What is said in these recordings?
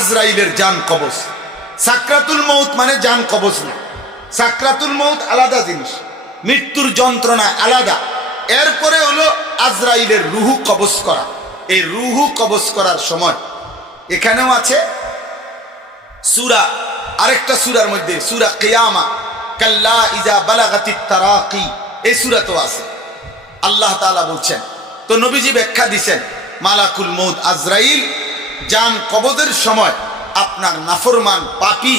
আজরাইলের জান কবজ। সাকরাতুল মউত মানে জান কবজ না, সাকরাতুল মউত আলাদা জিনিস, মৃত্যুর যন্ত্রণা আলাদা। এরপরে হলো আজরাইলের রুহু কবজ করা। এই রুহু কবজ করার সময় এখানেও আছে সূরা, আরেকটা সূরার মধ্যে সূরা কিয়ামা, কাল্লা ইজা বালাগাতিত তারাকি, এই সূরাতেও আছে। আল্লাহ তাআলা বলছেন, তো নবীজি ব্যাখ্যা দিছেন, মালাকুল মউত আজরাইল জান কবজের সময় আপনার নাফরমান পাপী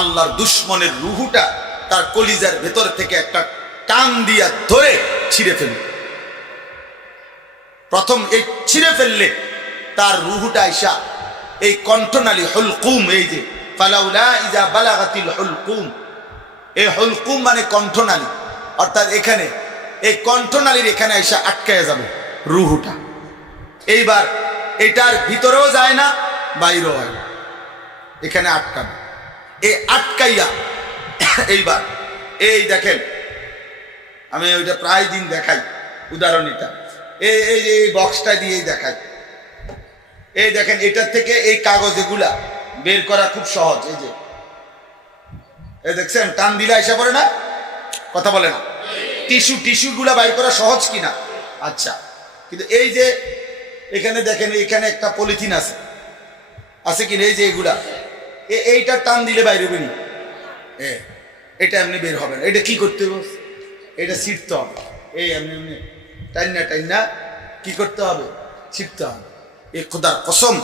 আল্লাহর দুশমনের রুহুটা তার কলিজার ভেতর থেকে একটা টান দিয়া ধরে ছিঁড়ে ফেলবে। প্রথম এই ছিঁড়ে ফেললে তার রুহুটা আইসা এই কণ্ঠনালী হুলকুম, এই যে ফালাউলা ইজা বালাগাতিল হুলকুম, এই হুলকুম মানে কণ্ঠনালী, অর্থাৎ এখানে এই কণ্ঠনালীর এখানে আইসা আটকায় যাবে রুহুটা। এইবার এটার ভিতরেও যায় না, বাইরেও হয় না, এখানে আটকাবে। এই আটকাইয়া এইবার এই দেখেন, আমি ওইটা প্রায় দিন দেখাই উদাহরণ, এটা এই যে এই বক্সটা দিয়েই দেখাই। এই দেখেন, এটার থেকে এই কাগজ এগুলা বের করা খুব সহজ। এই যে এই দেখছেন, টান দিলে এসে পড়ে না, কথা বলে না। টিস্যু গুলা বাইর করা সহজ কিনা? আচ্ছা, কিন্তু এই যে এখানে দেখেন, এখানে একটা পলিথিন আছে, আছে কিনা? এই যে এগুলা, এইটা টান দিলে বাইরে হবে না, এটা এমনি বের হবে না। এটা কি করতে হবে? এটা ছিঁড়তে হবে, এই এমনি এমনি টাইনা টাইনা কি করতে হবে? ছিঁড়তে হবে। এই খোদার কসম,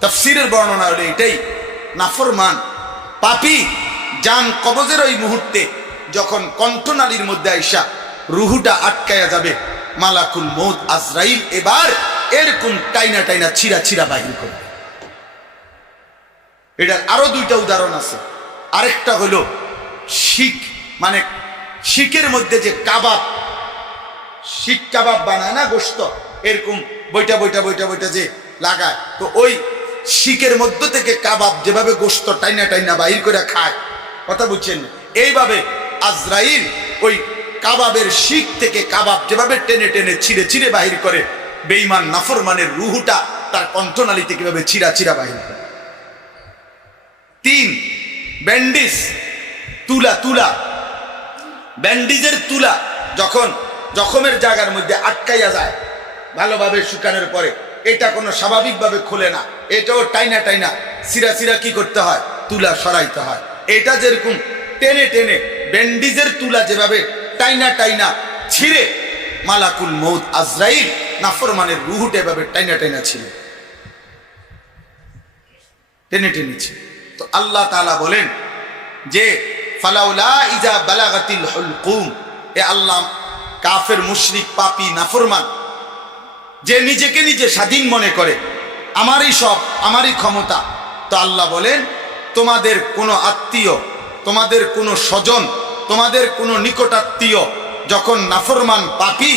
তাফসীরের বর্ণনা হলো এটাই, নাফরমান পাপী জান কবজের ওই মুহূর্তে যখন কণ্ঠনালীর মধ্যে আইসা রুহুটা আটকায়া যাবে, মালাকুল মউত আজরাইল এবার এরকম টাইনা টাইনা ছিঁড়া ছিঁড়া বাহির করবে। এটার আরো দুইটা উদাহরণ আছে। আরেকটা হলো শিক, মানে শিকের মধ্যে যে কাবাব, শিক কাবাব বানায় না, গোশত এরকম বইটা বইটা বইটা বইটা যে লাগায়, তো ওই শিকের মধ্য থেকে কাবাব যেভাবে গোশত টাইনা টাইনা বাহির করে খায়, কথা বুঝছেন? এইভাবে আজরাইল ওই কাবাবের শিক থেকে কাবাব যেভাবে টেনে টেনে ছিঁড়ে ছিঁড়ে বাহির করে, বেঈমান নাফরমানের রুহুটা তার কণ্ঠনালী থেকে কিভাবে ছিঁড়া ছিঁড়া বাহির করে। 3, ব্যান্ডিজ, তুলা, তুলা, ব্যান্ডিজের তুলা যখন জখমের জায়গার মধ্যে আটকাইয়া যায় ভালোভাবে শুকানোর পরে, এটা কোনো স্বাভাবিকভাবে খোলে না, এটাও টাইনা টাইনা সিরা সিরা কি করতে হয়? তুলা সরাইতে হয়। এটা যেরকম টেনে টেনে ব্যান্ডিজের তুলা যেভাবে টাইনা টাইনা ছিঁড়ে, মালাকুল মউত আজরাইল নাফরমানের রুহুটা এভাবে টাইনা টাইনা ছিল, টেনে টেনেছে। তো আল্লাহ তাআলা বলেন যে ফালাউলা ইজা বালাগাতিল হুলকুম, এ আল্লাহ কাফের মুশরিক পাপী নাফরমান যে নিজেকে নিজে স্বাধীন মনে করে, আমারই সব, আমারই ক্ষমতা, তো আল্লাহ বলেন তোমাদের কোনো আত্মীয়, তোমাদের কোনো স্বজন, তোমাদের কোনো নিকটাত্মীয় যখন নাফরমান পাপী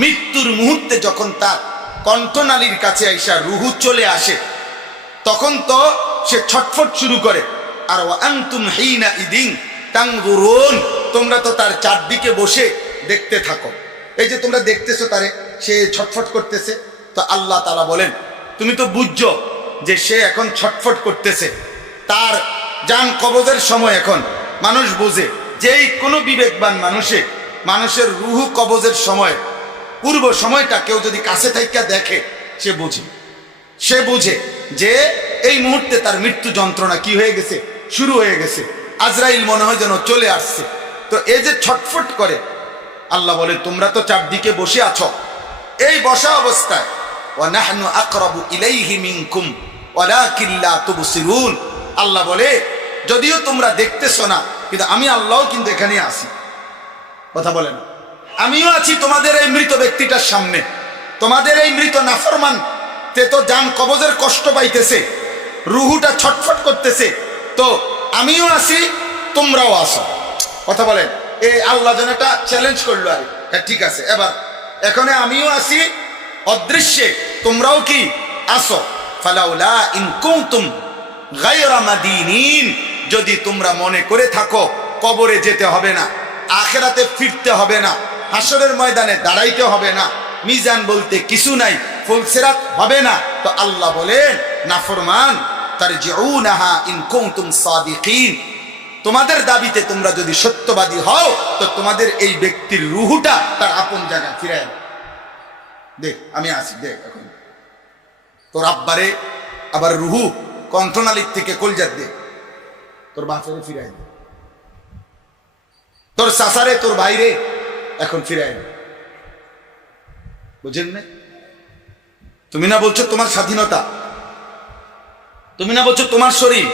মৃত্যুর মুহূর্তে যখন তার কণ্ঠনালীর কাছে আইসা রুহু চলে আসে, তখন তো সে ছটফট শুরু করে। আর আনতুম হিনা ইদিন তানজুরুন, তোমরা তো তার চারদিকে বসে দেখতে থাকো। এই যে তোমরা দেখতেছো তারে, সে ছটফট করতেছে, তো আল্লাহ তাআলা বলেন তুমি তো বুঝছো যে সে এখন ছটফট করতেছে, তার জান কবজের সময় এখন মানুষ বোঝে, যেই কোনো বিবেকবান মানুষের রুহু কবজের সময় পূর্ব সময়টা কেউ যদি কাছে থেকে দেখে, সে বুঝে যে এই মুহূর্তে তার মৃত্যু যন্ত্রণা কি হয়ে গেছে, শুরু হয়ে গেছে, আজরাইল মনে হয় যেন চলে আসছে। তো এই যে ছটফট করে, আল্লাহ বলে তোমরা তো চারদিকে বসে আছো, এই বসা অবস্থায় ওয়া নাহনু আকরাবু ইলাইহি মিনকুম ওয়ালাকিন লা তুবসিরুন, আল্লাহ বলে যদিও তোমরা দেখতেছো না, কিন্তু আমি আল্লাহও কিন্তু এখানে আছি, কথা বলে না, আমিও আছি তোমাদের এই মৃত ব্যক্তিটার সামনে, তোমাদের এই মৃত নাফরমান তে তো জান কবজের কষ্ট পাইতেছে, রুহুটা ছটফট করতেছে, তো আমিও আছি, তোমরাও আসো, কথা বলেন। এই আল্লাহ যেন একটা চ্যালেঞ্জ করলো, আরে হ্যাঁ ঠিক আছে, এবার এখানে আমিও আছি অদৃশ্যে, তোমরাও কি আসো। ফালাউলা ইন কুনতুম গায়রা মাদিনিন, যদি তোমরা মনে করে থাকো কবরে যেতে হবে না, আখিরাতে ফিরতে হবে না, হাসরের ময়দানে দাঁড়াইতে হবে না, মিজান বলতে কিছু নাই, ফুলসিরাত হবে না, তো আল্লাহ বলেন নাফরমান তারজিউনাহা ইন কুনতুম সাদিকিন, তোমাদের দাবিতে তোমরা যদি সত্যবাদী হও তো তোমাদের এই ব্যক্তির রুহুটা তার আপন জায়গায় ফিরায় দেখ। আমি আসি, দেখ এখন তোর আব্বারে আবার রুহু কণ্ঠনালীর থেকে কলজাত দে, তোর বাপেরে ফিরাই দে, তোর চাচারে তোর ভাইরে এখন ফিরাই দে। বুঝেন না? তুমি না বলছো তোমার স্বাধীনতা, তুমি না বলছো তোমার শরীর,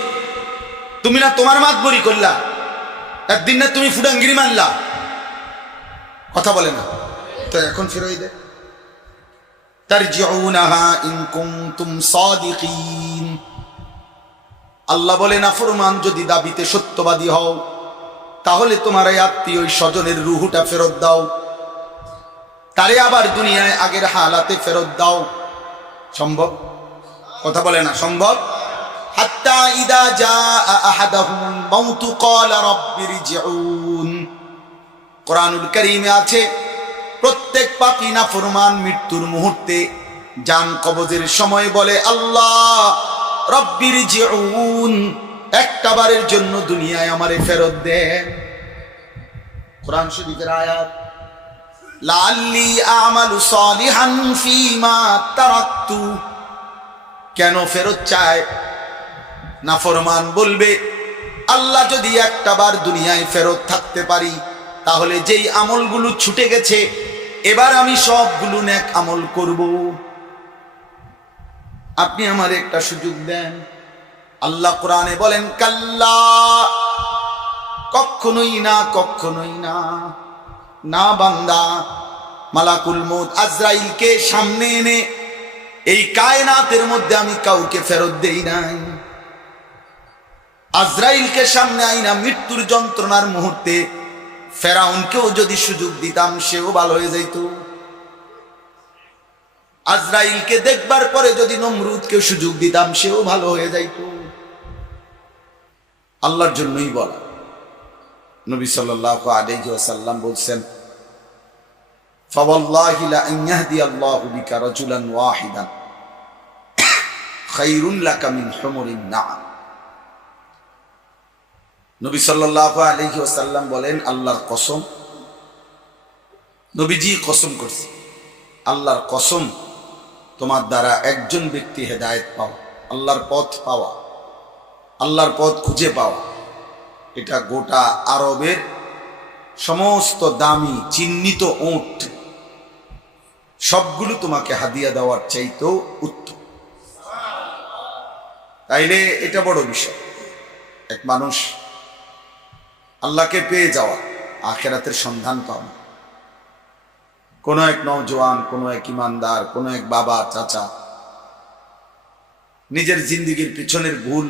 তুমি না তোমার মাতবরি করলা, একদিন না তুমি ফুডাঙ্গিরি মানলা, কথা বলে না তো এখন ফিরাই দে। তারজিউনাহা ইন কুনতুম সাদিকিন, আল্লাহ বলে নাফরমান যদি দাবিতে সত্যবাদী হও তাহলে তোমার এই আত্মীয় স্বজনের রুহুটা ফেরত দাও, তারে আবার দুনিয়ায় আগের হালাতে ফেরত দাও। সম্ভব? কথা বলে না সম্ভব? হাত্তা ইদা জাআ আহাদাহুমুল মাউতু ক্বালা রাব্বিরজিউন, কোরআনুল কারীমে আছে প্রত্যেক পাপী নাফরমান মৃত্যুর মুহূর্তে জান কবজের সময় বলে আল্লাহ রাব্বিরজিউন, একটা বারের জন্য দুনিয়ায় আমারে ফেরত দেন। কোরআন শরীফের আয়াত, লাআল্লি আমালু সালিহান ফীমা তারাকতু। কেন ফেরত চায়? নাফরমান বলবে আল্লাহ যদি একটা বার দুনিয়ায় ফেরত থাকতে পারি তাহলে যেই আমলগুলো ছুটে গেছে এবার আমি সবগুলো নেক আমল করব, আপনি আমার একটা সুযোগ দেন। আল্লাহ কোরআনে বলেন কাল্লা, কখনোই না, কখনোই না, না বান্দা। মালাকুল মউত আজরাইলকে সামনে এনে এই কায়নাতের মধ্যে আমি কাউকে ফেরত দেই নাই। আজরাইলকে সামনে আইনা মৃত্যুর যন্ত্রণার মুহূর্তে ফেরাউনকেও যদি সুযোগ দিতাম সেও ভালো হয়ে যাইত। আজরাইলকে দেখবার পরে যদি নমরুদকে সুযোগ দিতাম সেও ভালো হয়ে যাইত। আল্লাহর জন্যই বলা। নবী সাল্লাল্লাহু আলাইহি ওয়াসাল্লাম বলছেন ফাওয়াল্লাহি লা আন ইয়াহদিয়াল্লাহু বিকা রাজুলান ওয়াহিদান খায়রুন লাকা মিন হুমুরিন নাআম। নবী সাল্লাল্লাহু আলাইহি ওয়াসাল্লাম বলেন আল্লাহর কসম, নবীজি কসম করছে, আল্লাহর কসম তোমার দ্বারা একজন ব্যক্তি হেদায়েত পাওয়া, আল্লাহর পথ পাওয়া, আল্লাহর পথ খুঁজে পাওয়া, এটা গোটা আরবের সমস্ত দামি চিহ্নিত উট সবগুলো তোমাকে হাদিয়া দেওয়ার চাইতেও উত্তম। তাইলে এটা বড় বিষয়। এক মানুষ আল্লাহকে পেয়ে যাওয়া, আখিরাতের সন্ধান পাওয়া। কোনো এক নওজোয়ান, কোনো এক ইমানদার, কোনো এক বাবা চাচা নিজের জিন্দেগির পিছনের ভুল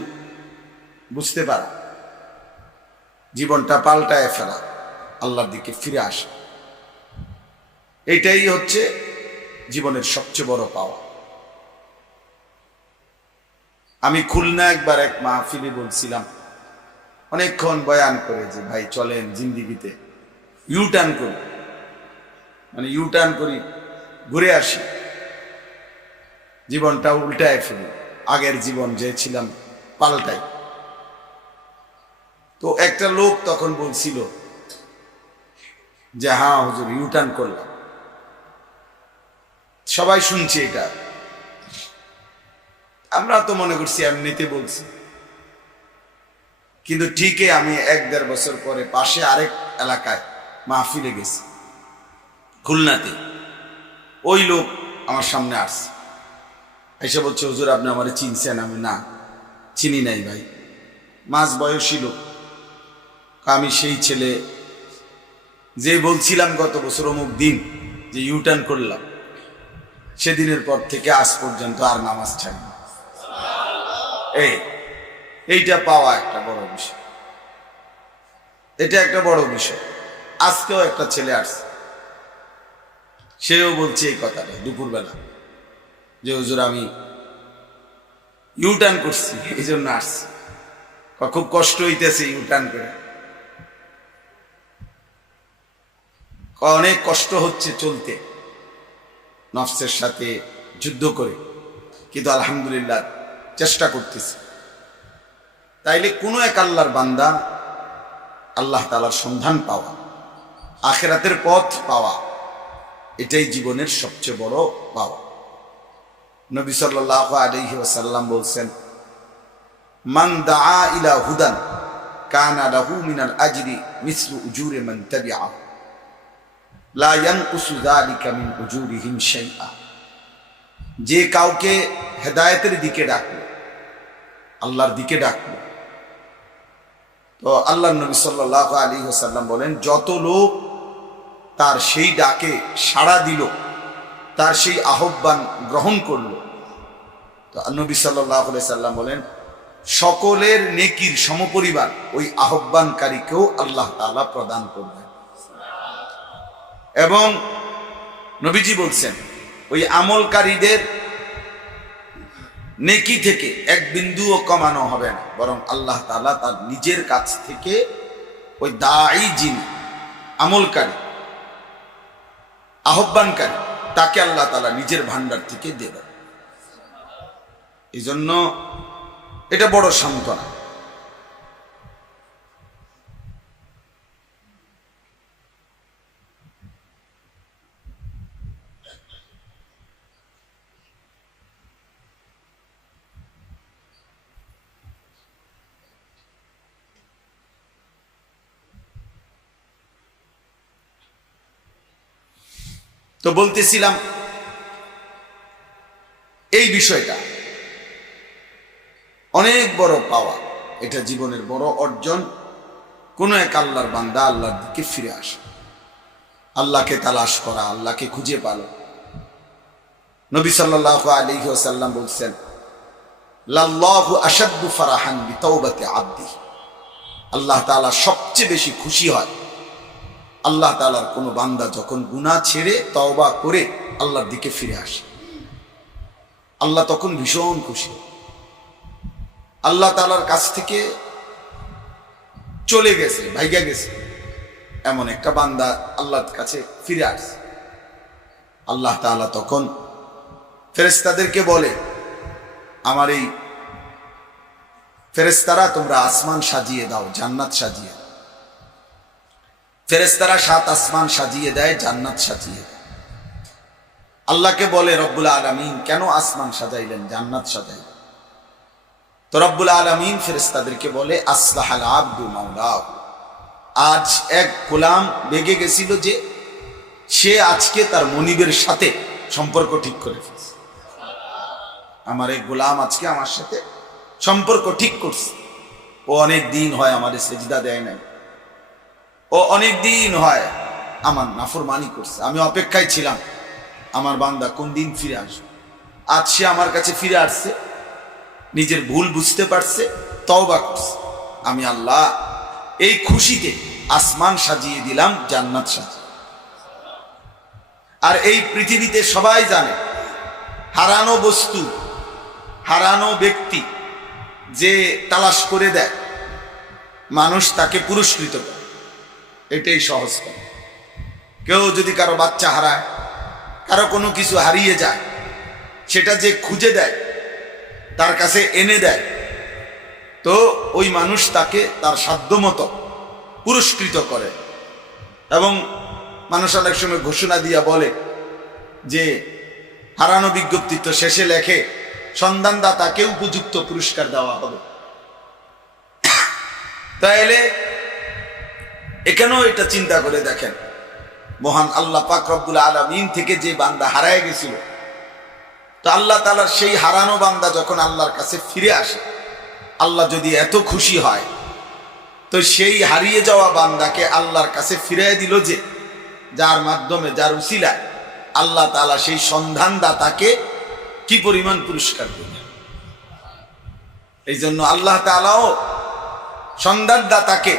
বুঝতে পারা, জীবনটা পাল্টায় ফেলা, আল্লাহর দিকে ফিরে আসা, এইটাই হচ্ছে জীবনের সবচেয়ে বড় পাওয়া। আমি খুলনা একবার এক মাহফিলে বলছিলাম, অনেকক্ষণ বয়ান করে যে ভাই চলেন জিন্দিগিতে ইউটার্ন করি, মানে ইউটার্ন করি, ঘুরে আসি, জীবনটা উল্টায় ফেলি, আগের জীবন যে ছিলাম পাল্টাই। তো একটা লোক তখন বলছিল যে হ্যাঁ হুজুর ইউটার্ন করলাম, সবাই শুনছে এটা, আমরা তো মনে করছি এমনিতে বলছি। কিন্তু ঠিকই আমি 1-1.5 বছর পরে পাশে আরেক এলাকায় মাহফিলে গেছি খুলনাতে, ওই লোক আমার সামনে আসছে, এসে বলছে হুজুর আপনি আমারে চিনছেন? আমি না চিনি নাই ভাই। মাঝ বয়সী লোক, আমি সেই ছেলে যে বলছিলাম গত বছর অমুক দিন যে ইউটার্ন করলাম, সেদিনের পর থেকে আজ পর্যন্ত আর নামাজ ছাড়ি। এইটা পাওয়া একটা বড় বিষয়, এটা একটা বড় বিষয়। আজকেও একটা ছেলে আসছে, সেও বলছে এই কথাটা দুপুরবেলা যে হুজুর আমি ইউটার্ন করছি, এই জন্য আসছি, খুব কষ্ট হইতেছে ইউটার্ন করে, অনেক কষ্ট হচ্ছে চলতে নফসের সাথে যুদ্ধ করে, কিন্তু আলহামদুলিল্লাহ চেষ্টা করতেছি। তাইলে কোনো এক আল্লাহর বান্দা আল্লাহ তাআলার সন্ধান পাওয়া, আখিরাতের পথ পাওয়া, এটাই জীবনের সবচেয়ে বড় পাওয়া। নবী সাল্লাল্লাহু আলাইহি ওয়াসাল্লাম বলছেন, মান দাআ ইলা হুদান কানা লাহু মিনাল আজরি মিসলু উজুরি মান তাবিআহু লা ইয়ানকুসু যালিকা মিন উজুরিহিম শাইআ। যে কাউকে হেদায়েতের দিকে ডাকলো, আল্লাহর দিকে ডাকলো, তো আল্লাহর নবী সাল্লাল্লাহু আলাইহি ওয়াসাল্লাম বলেন, যত লোক তার সেই ডাকে সাড়া দিল, তার সেই আহ্বান গ্রহণ করলো, তো নবী সাল্লাল্লাহু আলাইহি ওয়াসাল্লাম বলেন, সকলের নেকির সমপরিমাণ ওই আহ্বানকারীকেও আল্লাহ তাআলা প্রদান করবেন। এবং নবীজি বলছেন, ওই আমলকারীদের নেকি থেকে এক বিন্দুও কমানো হবে না, বরং আল্লাহ তাআলা তার নিজের কাছ থেকে ওই দাঈ, যিনি আমলকারী, আহ্বানকারী, তাকে আল্লাহ তাআলা নিজের ভান্ডার থেকে দেবেন। এই জন্য এটা বড় সান্ত্বনা। তো বলতেছিলাম এই বিষয়টা অনেক বড় পাওয়া, এটা জীবনের বড় অর্জন। কোন এক আল্লাহর বান্দা আল্লাহর দিকে ফিরে আসে, আল্লাহকে তালাশ করা, আল্লাহকে খুঁজে পালো। নবী সাল্লাল্লাহু আলাইহি ওয়াসাল্লাম বলছেন, লাল্লাহু আশাদ্দু ফারাহান বিতাওবাতি আবদি। আল্লাহ তাআলা সবচেয়ে বেশি খুশি হয় আল্লাহ তাআলার কোন বান্দা যখন গুনাহ ছেড়ে তওবা করে আল্লাহর দিকে ফিরে আসে। আল্লাহ তখন ভীষণ খুশি। আল্লাহ তাআলার কাছ থেকে চলে গেছে, ভাইগা গেছে এমন একটা বান্দা আল্লাহর কাছে ফিরে আসে, আল্লাহ তাআলা তখন ফেরেশতাদেরকে বলে, আমার এই ফেরেশতারা তোমরা আসমান সাজিয়ে দাও, জান্নাত সাজিয়ে দাও। ফেরেশতারা 7 আসমান সাজিয়ে দেয়, জান্নাত সাজিয়ে দেয়। আল্লাহকে বলে, রব্বুল আলামিন কেন আসমান সাজাইলেন, জান্নাত সাজাইলেন? তো রব্বুল আলামিন ফেরেশতাদেরকে বলে, আসলাহাল আবদু মাওলাহু। আজ এক গোলাম বেগে গেছিল যে সে আজকে তার মনিবের সাথে সম্পর্ক ঠিক করে ফেলছে। আমার এক গোলাম আজকে আমার সাথে সম্পর্ক ঠিক করছে। ও অনেক দিন হয় আমার সেজদা দেয় নাই, ও অনেক দিন হয় আমার নাফরমানি করছে। আমি অপেক্ষায় ছিলাম আমার বান্দা কোন দিন ফিরে আসবে। আজ সে আমার কাছে ফিরে আসছে, নিজের ভুল বুঝতে পারছে, তওবা করছে। আমি আল্লাহ এই খুশিতে আসমান সাজিয়ে দিলাম, জান্নাত সাজিয়ে। আর এই পৃথিবীতে সবাই জানে, হারানো বস্তু, হারানো ব্যক্তি যে তালাশ করে দেয়, মানুষ তাকে পুরস্কৃত করে, এটাই সহজ কথা। কেউ যদি কারো বাচ্চা হারায়, কারো কোনো কিছু হারিয়ে যায়, সেটা যে খুঁজে দেয়, তার কাছে এনে দেয়, তো ওই মানুষ তাকে তার সাধ্যমতো পুরস্কৃত করে। এবং মানুষ অনেক সময় ঘোষণা দিয়া বলে যে হারানো বিজ্ঞপ্তি তো শেষে লেখে, সন্ধানদাতাকে উপযুক্ত পুরস্কার দেওয়া হবে। তাইলে এখানেও এটা চিন্তা করে দেখেন, মহান আল্লাহ পাক রব্বুল আলামিন থেকে যে বান্দা হারায় গেছিল, তো আল্লাহ তাআলার সেই হারানো বান্দা যখন আল্লাহর কাছে ফিরে আসে, আল্লাহ যদি এত খুশি হয়, তো সেই হারিয়ে যাওয়া বান্দাকে আল্লাহর কাছে ফিরিয়ে দিল যে, যার মাধ্যমে, যার উসিলায় আল্লাহ তাআলা সেই সন্ধানদাতাকে কি পরিমাণ পুরস্কার দেবেন। এই জন্য আল্লাহ তাআলাও সন্ধানদাতাকে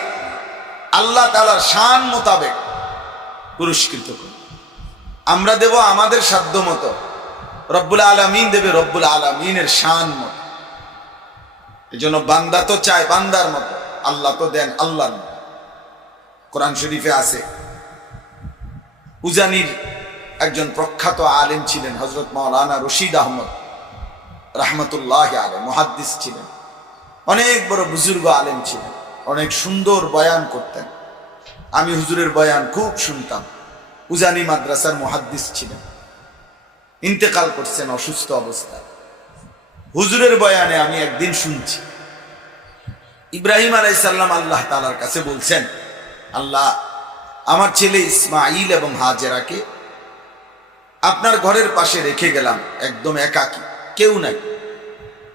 আল্লাহ তাআলার শান মোতাবেক পুরস্কৃত করে। আমরা দেব আমাদের সাধ্য মতো, রব্বুল আলামিন দেবে রব্বুল আলামিনের শান মতো। এই জন্য বান্দা তো চায় বান্দার মতো, আল্লাহ তো দেন আল্লাহর মতো। কোরআন শরীফে আছে, উজানির একজন প্রখ্যাত আলেম ছিলেন হযরত মাওলানা রশিদ আহমদ রাহমাতুল্লাহি আলাইহি, মুহাদ্দিস ছিলেন। অনেক বড় বুজুর্গ আলেম ছিলেন, অনেক সুন্দর বয়ান করতেন। আমি হুজুরের বয়ান খুব শুনতাম। উজানি মাদ্রাসার মুহাদ্দিস ছিলেন, ইন্তেকাল করছেন অসুস্থ অবস্থায়। হুজুরের বয়ানে আমি একদিন শুনছি, ইব্রাহিম আলাইহিস সালাম আল্লাহ তাআলার কাছে বলছেন, আল্লাহ, আমার ছেলে ইসমাঈল এবং হাজেরাকে আপনার ঘরের পাশে রেখে গেলাম, একদম একাকী, কেউ নাই।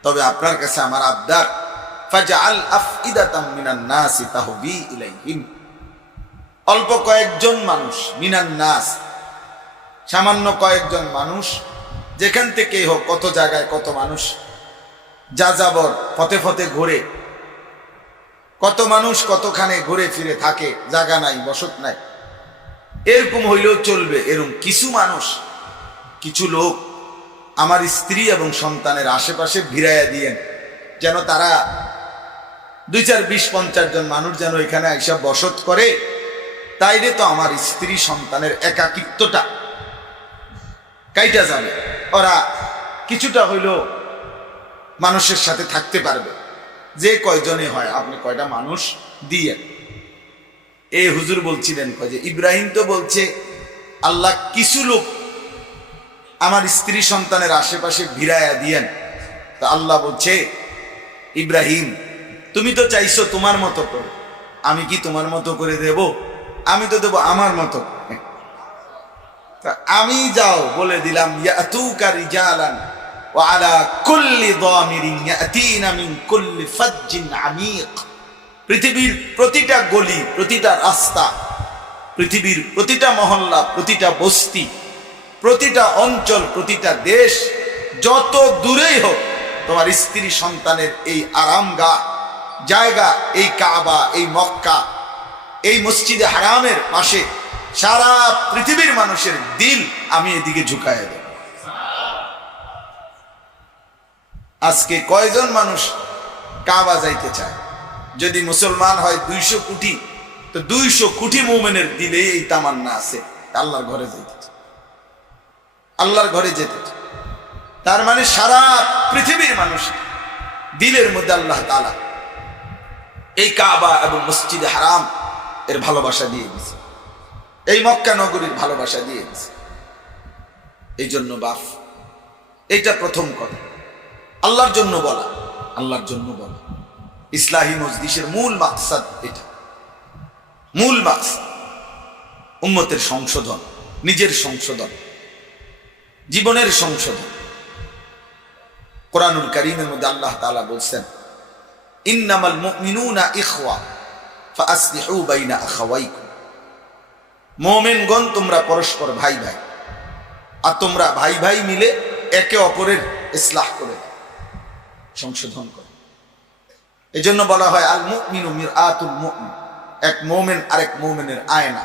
তবে আপনার কাছে আমার আবদার, ফাজআল আফইদাতাম মিনান নাসি তাহবি ইলাইহিম। অল্প কয়েকজন মানুষ, মিনান নাস, সামান্য কয়েকজন মানুষ, যেখান থেকে হোক, কত জায়গায় কত মানুষ যাযাবর পথে পথে ঘুরে, কত মানুষ কতখানে ঘুরে ফিরে থাকে, জায়গা নাই, বসত নাই, এরকম হইলেও চলবে। এরকম কিছু মানুষ, কিছু লোক আমার স্ত্রী এবং সন্তানের আশেপাশে ভিড়াইয়া দিয়েন, যেন তারা 2, 4, 20, 50 জন মানুষ যেন এখানে আইসা বসত করে। তাইলে তো আমার স্ত্রী সন্তানের একাকিত্বটা কাইটা যাবে, ওরা কিছুটা হইলেও মানুষের সাথে থাকতে পারবে। যে কয়জনে হয় আপনি কয়টা মানুষ দিয়ে। এই হুজুর বলছিলেন যে ইব্রাহিম তো বলছে আল্লাহ কিছু লোক আমার স্ত্রী সন্তানের আশেপাশে ভিড়াইয়া দিয়েন। তা আল্লাহ বলছে, ইব্রাহিম তুমি তো চাইছো তোমার মতো করে, আমি কি তোমার মতো করে দেব? আমি তো দেবো আমার মতো। আমি যাও বলে দিলাম, ইয়াতুকা রিজালান ওয়া আলা কুল্লি দামিরিন ইয়াতিনা মিন কুল্লি ফাজ্জিন আমিক। পৃথিবীর প্রতিটা গলি, প্রতিটা রাস্তা, পৃথিবীর প্রতিটা মহল্লা, প্রতিটা বস্তি, প্রতিটা অঞ্চল, প্রতিটা দেশ, যত দূরেই হোক, তোমার স্ত্রী সন্তানের এই আরামগাহ জায়গা, এই কাবা, এই মক্কা, এই মসজিদে হারামের পাশে সারা পৃথিবীর মানুষের দিল আমি এদিকে ঝুঁকায় দেব। আজকে কয়জন মানুষ কাবা যাইতে চায়? যদি মুসলমান হয় 200 কোটি, তো 200 কোটি মুমিনের দিলে এই তামান্না আছে আল্লাহর ঘরে যাইতে চায়, আল্লাহর ঘরে যেতে চায়। তার মানে সারা পৃথিবীর মানুষ দিলের মধ্যে আল্লাহ তাআলা এই কাবা এবং মসজিদে হারাম এর ভালোবাসা দিয়ে দিয়েছে, এই মক্কা নগরীর ভালোবাসা দিয়ে দিয়েছে। এই জন্য বাপ, এইটা প্রথম কথা, আল্লাহর জন্য বলা, আল্লাহর জন্য বলা। ইসলাহি মজলিসের মূল মাকসাদ এটা, মূল মাকসাদ উম্মতের সংশোধন, নিজের সংশোধন, জীবনের সংশোধন। কোরআনুল কারীমের মধ্যে আল্লাহ তাআলা বলছেন, ইন্নামাল মুমিনুনা ইখওয়া ফাআসলিহু বাইনা আখাওয়াইকুম। মুমিনগণ তোমরা পরস্পর ভাই ভাই, আর তোমরা ভাই ভাই মিলে একে অপরের ইসলাহ করে দাও, সংশোধন করো। এজন্য বলা হয় আল মুমিনু মিরআতুল মুমিন, এক মুমিন আরেক মুমিনের আয়না।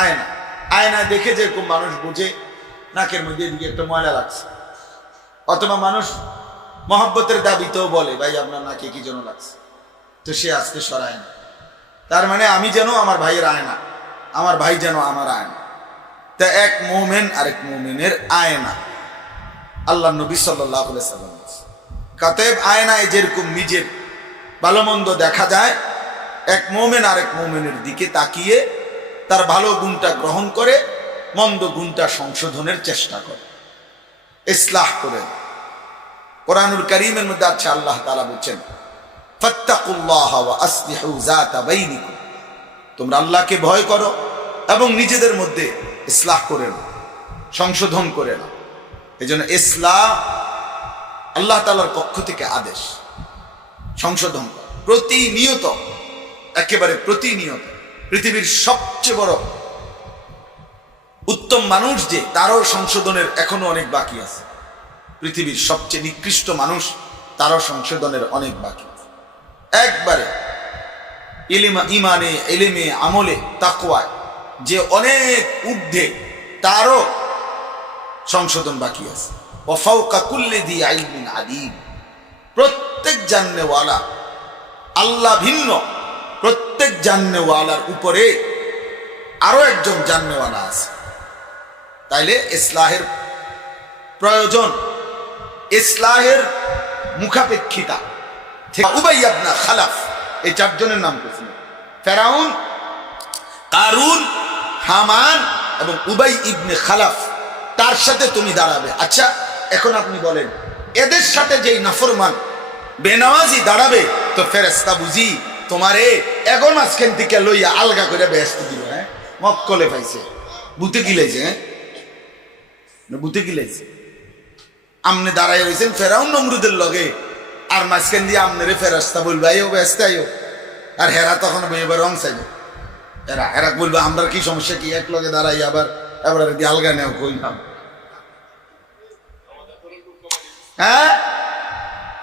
আয়না, আয়না দেখে যেরকম মানুষ বুঝে নাকের মধ্যে এদিকে একটা ময়লা লাগছে, অথবা মানুষ মহব্বতের দাবিতেও বলে, ভাই আপনার নাকে কি যেন লাগছে, তো সে আজকে সরায় না। তার মানে আমি যেন আমার ভাইয়ের আয়না, আমার ভাই যেন আমার আয়না। তা এক মুমিন আরেক মুমিনের আয়না। আল্লাহ নবী সাল্লাল্লাহু আলাইহি সাল্লাম কাতেব, আয়নায় যেরকম নিজের ভালো মন্দ দেখা যায়, এক মুমিন আরেক মুমিনের দিকে তাকিয়ে তার ভালো গুণটা গ্রহণ করে, মন্দ গুণটা সংশোধনের চেষ্টা করে, ইসলাহ করে। কোরআনুল কারীমের মধ্যে আছে আল্লাহ তাআলা বলেন, ফাত্তাকুল্লাহ ওয়া আসলিহু যাতা বাইনিকুম। তোমরা আল্লাহকে ভয় করো এবং নিজেদের মধ্যে ইসলাহ করে নাও, সংশোধন করে নাও। এজন্য ইসলাহ আল্লাহ তাআলার পক্ষ থেকে আদেশ, সংশোধন কর প্রতিনিয়ত, একেবারে প্রতিনিয়ত। পৃথিবীর সবচেয়ে বড় উত্তম মানুষ যে, তারও সংশোধনের এখনো অনেক বাকি আছে। পৃথিবীর সবচেয়ে নিকৃষ্ট মানুষ, তারও সংশোধনের অনেক বাকি আছে। একবারে ইমানে, ইলমে, আমলে, তাকওয়ায় যে অনেক ঊর্ধ্বে, তারও সংশোধন বাকি আছে। ওয়া ফাওকা কুল্লি যি ইলমিন আলিম। প্রত্যেক জাননেওয়ালা, আল্লাহ ভিন্ন প্রত্যেক জাননেওয়ালার উপরে আরো একজন জাননেওয়ালা আছে। তাইলে ইসলাহের প্রয়োজন, ইসলাহের মুখাপেক্ষিতা, উবাই ইবনে খালাফ, এই চারজনের নাম করেছিলেন। ফেরাউন, কারুন, হামান এবং উবাই ইবনে খালাফ, তার সাথে তুমি দাঁড়াবে। আচ্ছা এখন আপনি বলেন, এদের সাথে যেই নাফরমান বেনামাজি দাঁড়াবে, তো ফেরেশতা বুঝি তোমারে এখন মাঝখান থেকে লইয়া আলগা করে বেহেশতে দিল? হ্যাঁ, মক্কলে পাইছে, বুতে গিলাইছে। হ্যাঁ, বুতে গিলাইছে। আমনে দাঁড়াই রয়েছেন ফেরাউন নমরুদের লগে, আর মাঝখান দিয়ে আমনেরে ফেরেশতা বলবে আইও বেহেশতে আইও, আর হেরা তখন এবার রং চাইবে। এরা বলবে আমরা কি সমস্যা, কি এক লগে দাঁড়াই আবার এবার আলগা নেও কইলাম। হ্যাঁ,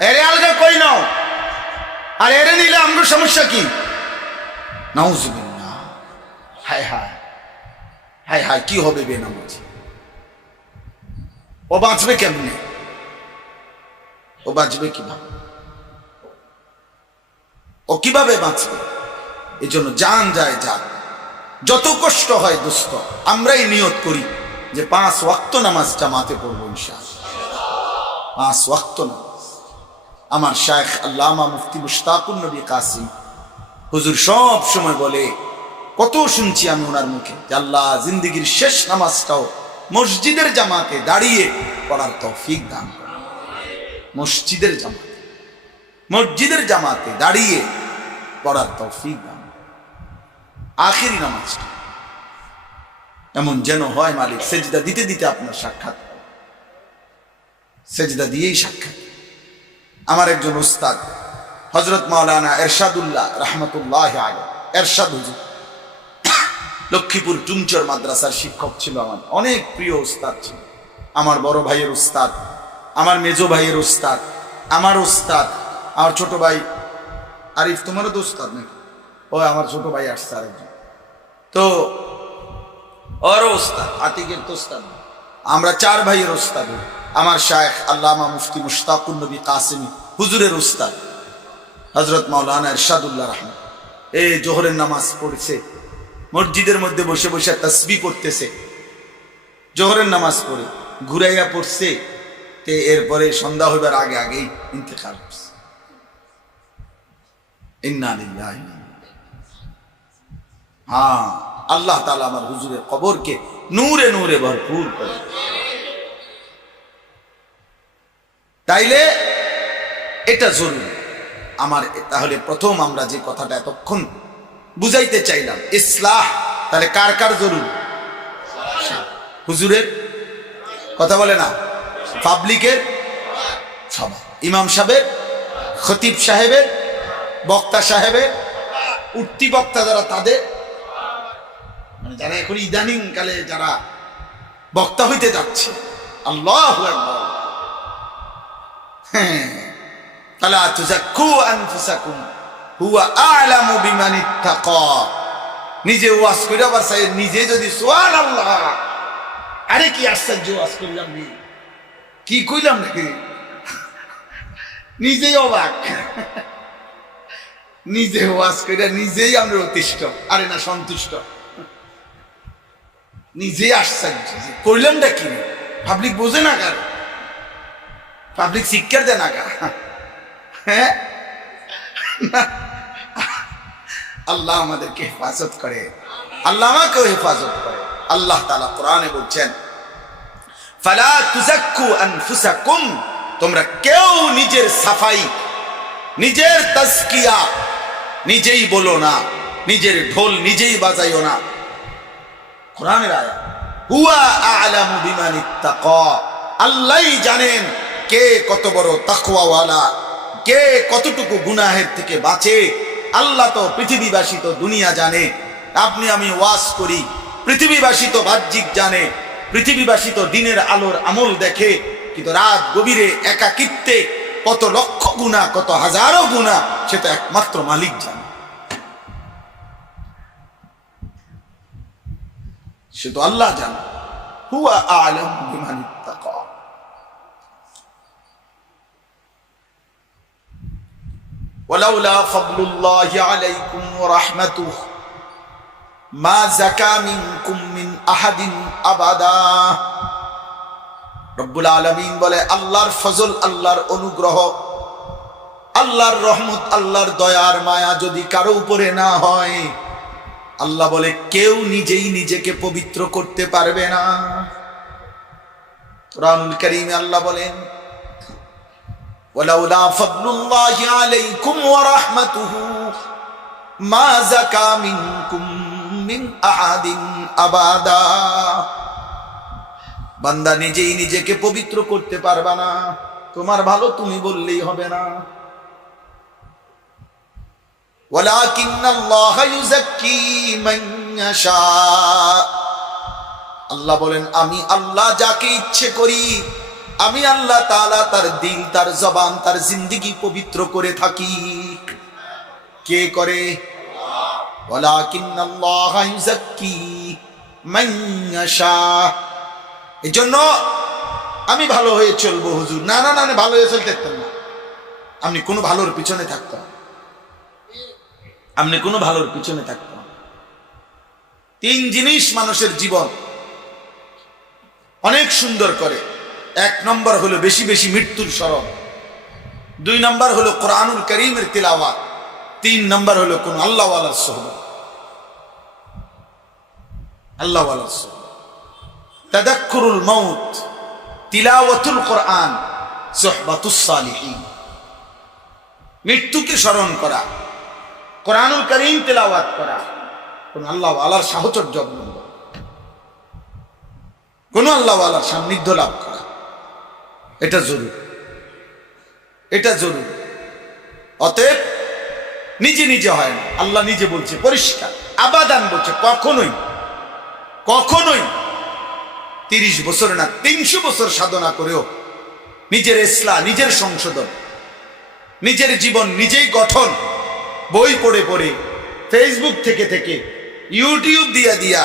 এরে আলগা কই নাও, আর এরে নিলে আমরা সমস্যা কি? নাউজুবিল্লাহ। হায় হায় হায় হায়, কি হবে বেনামাজি? ও বাঁচবে কেমনে? ও বাঁচবে কিভাবে? ও কিভাবে বাঁচবে? এই জন্য জান যায় যাক, যত কষ্ট হয় দোস্ত, আমরাই নিয়ত করি যে 5 ওয়াক্ত নামাজ জামাতে পড়বো ইনশাআল্লাহ। 5 ওয়াক্ত নামাজ। আমার শায়েখ আল্লামা মুফতি মুশতাকুন নবী কাসিম হুজুর সব সময় বলে, কত শুনছি আমি ওনার মুখে, যে আল্লাহ জিন্দেগীর শেষ নামাজটাও মসজিদের জামাতে দাঁড়িয়ে পড়ার তৌফিক দান করেন। মসজিদের জামাতে দাঁড়িয়ে পড়ার তৌফিক দান। আখিরি নামাজটা এমন যেন হয় মালিক সেজদা দিতে দিতে আপনার সাক্ষাৎ, সেজদা দিয়েই সাক্ষাৎ। আমার একজন উস্তাদ হযরত মাওলানা এরশাদুল্লাহ রাহমাতুল্লাহ আলাইহি, এরশাদ হুজুর, লক্ষ্মীপুর টুমচর মাদ্রাসার শিক্ষক ছিল। আমার অনেক প্রিয় উস্তাদ ছিল। আমার বড় ভাইয়ের উস্তাদ, আমার মেজো ভাইয়ের উস্তাদ, আমার উস্তাদ, আমার ছোট ভাই আরিফ, তোমারও তো উস্তাদ নাকি? ও আমার ছোট ভাই আসছে আরেকজন, তো ওরও উস্তাদ, আতিকের তো উস্তাদ। আমরা 4 ভাইয়ের উস্তাদ। আমার শায়েখ আল্লামা মুফতি মুশতাকুন নবী কাসিমি হুজুরের উস্তাদ হযরত মাওলানা এরশাদুল্লাহ রাহমাত, এই জোহরের নামাজ পড়ছে, মসজিদের মধ্যে বসে বসে তাসবিহ করতেছে, জোহরের নামাজ পড়ে ঘুরাইয়া পড়ছে, তে এরপরে সন্ধ্যা হইবার আগে আগেই ইন্তেকাল করছে। ইন্না লিল্লাহি। হ্যাঁ, আল্লাহ তাআলা আমার হুজুরের কবরকে নূরে নূরে ভরপুর করে। তাইলে এটা জরুরি আমার। তাহলে প্রথম আমরা যে কথাটা এতক্ষণ বুঝাইতে চাইলাম, ইসলাহ, তাহলে কার কার জরুরি? হুজুরের কথা বলে না, পাবলিকের, সবার, ইমাম সাহেবের, খতিব সাহেবের, বক্তা সাহেবের, উঠতি বক্তা যারা তাদের, মানে যারা এখন ইদানিং কালে যারা বক্তা হইতে যাচ্ছে, আল্লাহু আকবার। ফালা তুযাক্কু আনফুসাকুম হুয়া আ'লামু বিমান ইত্তাকা। নিজে ওয়াজ কইরা বাসায় নিজে যদি সুবহানাল্লাহ, আরে কি আশ্চর্য ওয়াজ করলাম, কি কইলাম নাকি, নিজেই অবাক, নিজে ওয়াজ কইরা নিজেই আমরা অতিষ্ঠ, আরে না সন্তুষ্ট, নিজেই আশ্চর্য কইলামটা কি। পাবলিক বোঝে না কার, পাবলিক শিক্ষা দেয় না কার। হ্যাঁ, আল্লাহ আমাদেরকে হেফাজত করে, আল্লাহ আমাকেও হেফাজত করে। আল্লাহ তাআলা কোরআনে বলছেন, ফালা তুযাক্কু আনফুসাকুম, তোমরা কেউ নিজের সাফাই, নিজের তাজকিয়া নিজেই বলো না, নিজের ঢোল নিজেই বাজাইও না। কোরআনের আয়াত, হুয়া আ'লামু বিমান ইত্তাকা, আল্লাহই জানেন কে কত বড় তাকওয়াওয়ালা, কে কতটুকু গুনাহের থেকে বাঁচে। আল্লাহ তো পৃথিবীবাসী তো দুনিয়া জানে, আপনি আমি ওয়াজ করি, পৃথিবীবাসী তো বাহ্যিক জানে, পৃথিবীবাসী তো দিনের আলোর আমল দেখে, কিন্তু রাত গভীরে একাকিত্বে কত লক্ষ গুনাহ, কত হাজারো গুনাহ, সে তো একমাত্র মালিক জানে, সে তো আল্লাহ জানে। হুয়া আ'লামু বিমান ইত্তাকা। ওয়ালাউলা ফাদলুল্লাহি আলাইকুম ওয়া রাহমাতুহু মা যাকা মিনকুম মিন আহাদিন আবাদা। রব্বুল আলামিন বলে, আল্লাহর ফজল, আল্লাহর অনুগ্রহ, আল্লাহর রহমত, আল্লাহর দয়ার মায়া যদি কারো উপরে না হয়, আল্লাহ বলে কেউ নিজেই নিজেকে পবিত্র করতে পারবে না। কুরআনুল কারীমে আল্লাহ বলেন, ওয়ালাউলা ফাদলুল্লাহি আলাইকুম ওয়া রাহমাতুহু মা যাকা মিনকুম মিন আহাদিন আবাদা। বান্দা নিজেই নিজেকে পবিত্র করতে পারবা না, তোমার ভালো তুমি বললেই হবে না। ওয়ালাকিন্নাল্লাহা ইউযাক্কি মান ইয়াশা। আল্লাহ বলেন আমি আল্লাহ যাকে ইচ্ছে করি, আমি আল্লাহ তাআলা তার দিল, তার জবান, তার জিন্দেগি পবিত্র করে থাকি। কে করে? ওয়ালাকিন্নাল্লাহা ইউযাক্কি মান ইয়াশা। এজন্য আমি ভালো হয়ে চলবো হুজুর, না না না, ভালো হয়ে চলতে পারতাম না। আপনি কোনো ভালোর পিছনে থাকতাম, আপনি কোনো ভালোর পিছনে থাকতাম। তিন জিনিস মানুষের জীবন অনেক সুন্দর করে। এক নম্বর হলো বেশি বেশি মৃত্যুর স্মরণ, দুই নম্বর হলো কোরআনুল কারীমের তিলাওয়াত, তিন নম্বর হলো কোন আল্লাহওয়ালার সোহবত। আল্লাহওয়ালার সোহবত, তাদাক্কুরুল মাউত, তিলাওয়াতুল কোরআন, সুহবাতুস সালিহিন। মৃত্যুকে স্মরণ করা, কোরআনুল কারীম তেলাওয়াত করা, কোন আল্লাহওয়ালার সাহচর্য অবলম্বন, কোন আল্লাহওয়ালার সান্নিধ্য লাভ করা, এটা জরুরি, এটা জরুরি। অতএব নিজে নিজে হয় না, আল্লাহ নিজে বলছে পরিষ্কার, আবাদান বলছে, কখনোই কখনোই 30 বছর না 300 বছর সাধনা করেও নিজের ইসলাহ, নিজের সংশোধন, নিজের জীবন নিজেই গঠন, বই পড়ে পড়ে, ফেসবুক থেকে থেকে, ইউটিউব দিয়া দিয়া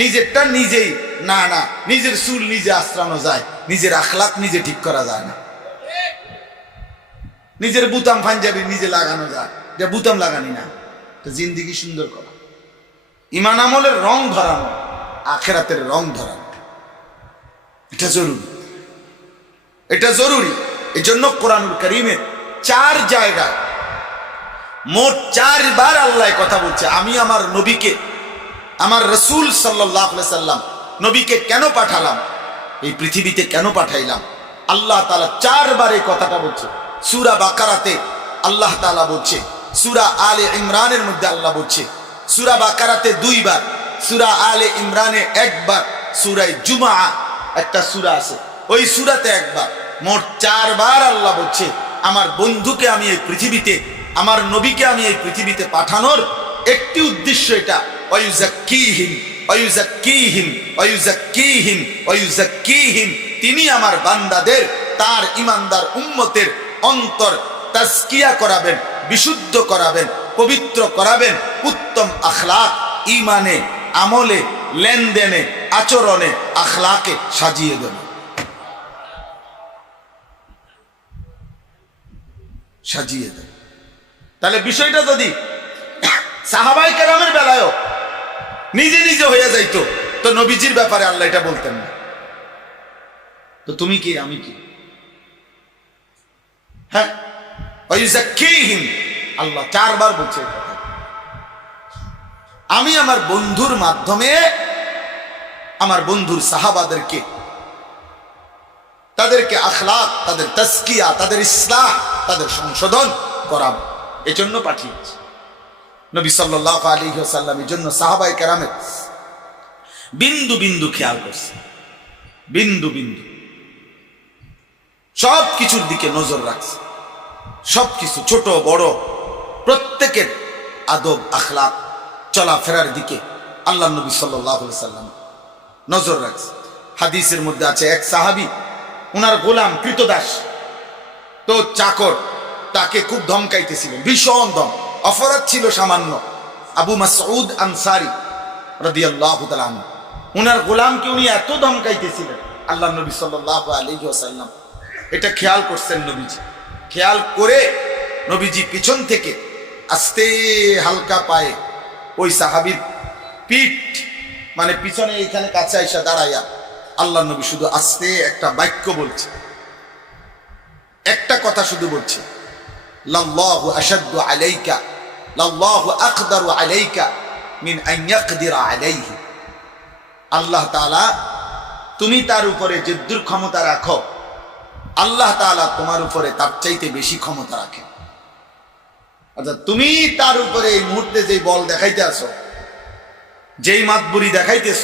নিজেরটা নিজেই, না না, নিজের চুল নিজে আশ্রানো যায়, নিজের আখলাক নিজে ঠিক করা যায় না। নিজের বুতাম পাঞ্জাবি নিজে লাগানো যায়, যে বুতাম লাগানি না। তো জিন্দেগি সুন্দর করা, ঈমান আমলের রং ধরানো, আখিরাতের রং ধরানো, এটা জরুরি, এটা জরুরি। এই জন্য কোরআনুল কারীমের 4 জায়গায় মোট 4 বার আল্লাহ কথা বলছে, আমি আমার নবীকে, আমার রাসূল সাল্লাল্লাহু আলাইহি সাল্লাম নবীকে কেন পাঠালাম, এই পৃথিবীতে কেন পাঠাইলাম। আল্লাহ তাআলা 4 বার এই কথাটা বলছে। সূরা বাকারাতে আল্লাহ তাআলা বলছে, সূরা আলে ইমরানের মধ্যে আল্লাহ বলছে, সূরা বাকারাতে 2 বার, সূরা আলে ইমরানে 1 বার, সূরা জুমআ একটা সূরা আছে ওই সূরাতে 1 বার, মোট 4 বার আল্লাহ বলছে আমার বন্ধুকে আমি এই পৃথিবীতে, আমার নবীকে আমি এই পৃথিবীতে পাঠানোর একটি উদ্দেশ্য এটা, ওয়ায়ুযাক্কিহিম ওয়ায়ুযাক্কিহিম ওয়ায়ুযাক্কিহিম ওয়ায়ুযাক্কিহিম। তিনি আমার বান্দাদের, তার ঈমানদার উম্মতের অন্তর তাজকিয়া করাবেন, বিশুদ্ধ করাবেন, পবিত্র করাবেন, উত্তম আখলাক, ঈমানে, আমলে, লেনদেনে, আচরণে, আখলাকে সাজিয়ে দেবেন, সাজিয়ে দেবেন। তাহলে বিষয়টা যদি সাহাবায়ে কেরামের বেলায়ও নিজে নিজে হয়ে যাইতো, তো নবীজির ব্যাপারে আল্লাহ এটা বলতেন না। তো তুমি কি, আমি কি? হ্যাঁ, ওয়ায়ুযাক্কিহিম, আল্লাহ 4 বার বলছে কথা। আমি আমার বন্ধুর মাধ্যমে আমার বন্ধুর সাহাবাদেরকে, তাদেরকে আখলাক, তাদের তাজকিয়া, তাদের ইসলাহ, তাদের সংশোধন করাবো, এজন্য পাঠিয়েছি। নবী সাল্লাল্লাহু আলাইহি ওয়াসাল্লাম এর জন্য সাহাবায়ে কেরামের বিন্দু বিন্দু খেয়াল করছে, বিন্দু বিন্দু সব কিছুর দিকে নজর রাখছে, সবকিছু ছোট বড় প্রত্যেকের আদব আখলাক চলাফেরার দিকে আল্লাহ নবী সাল্লাল্লাহু আলাইহি ওয়াসাল্লাম নজর রাখছে। হাদিসের মধ্যে আছে এক সাহাবী, ওনার গোলাম কৃতদাস, তো চাকর তাকে খুব ধমকাইতেছিল, ভীষণ ধম, অপরাধ ছিল সামান্য। আবু মাসউদ আনসারী রাদিয়াল্লাহু তাআলা আনহু, ওনার গোলামকে উনি এত ধমকাইতেছিলেন, আল্লাহ নবী সাল্লাল্লাহু আলাইহি ওয়াসাল্লাম এটা খেয়াল করছেন। নবীজি খেয়াল করে নবীজি পিছন থেকে আস্তে হালকা পায়ে ওই সাহাবীর পিঠ, মানে পিছনে এখানে কাছে আইসা দাঁড়াইয়া আল্লাহ নবী শুধু আস্তে একটা বাক্য বলছে, একটা কথা শুধু বলছে, লাল্লাহু আশাদ্দু আলাইকা লাল্লাহু আকদারু আলাইকা মিন আন ইয়াকদিরা আলাইহি। আল্লাহ তাআলা, তুমি তার উপরে যে ক্ষমতা রাখো, আল্লাহ তাআলা তোমার উপরে তার চাইতে বেশি ক্ষমতা রাখে। আচ্ছা, তুমি তার উপরে এই মুহূর্তে যে বল দেখাইতে আসো, যেই মাতবুরি দেখাইতেছ,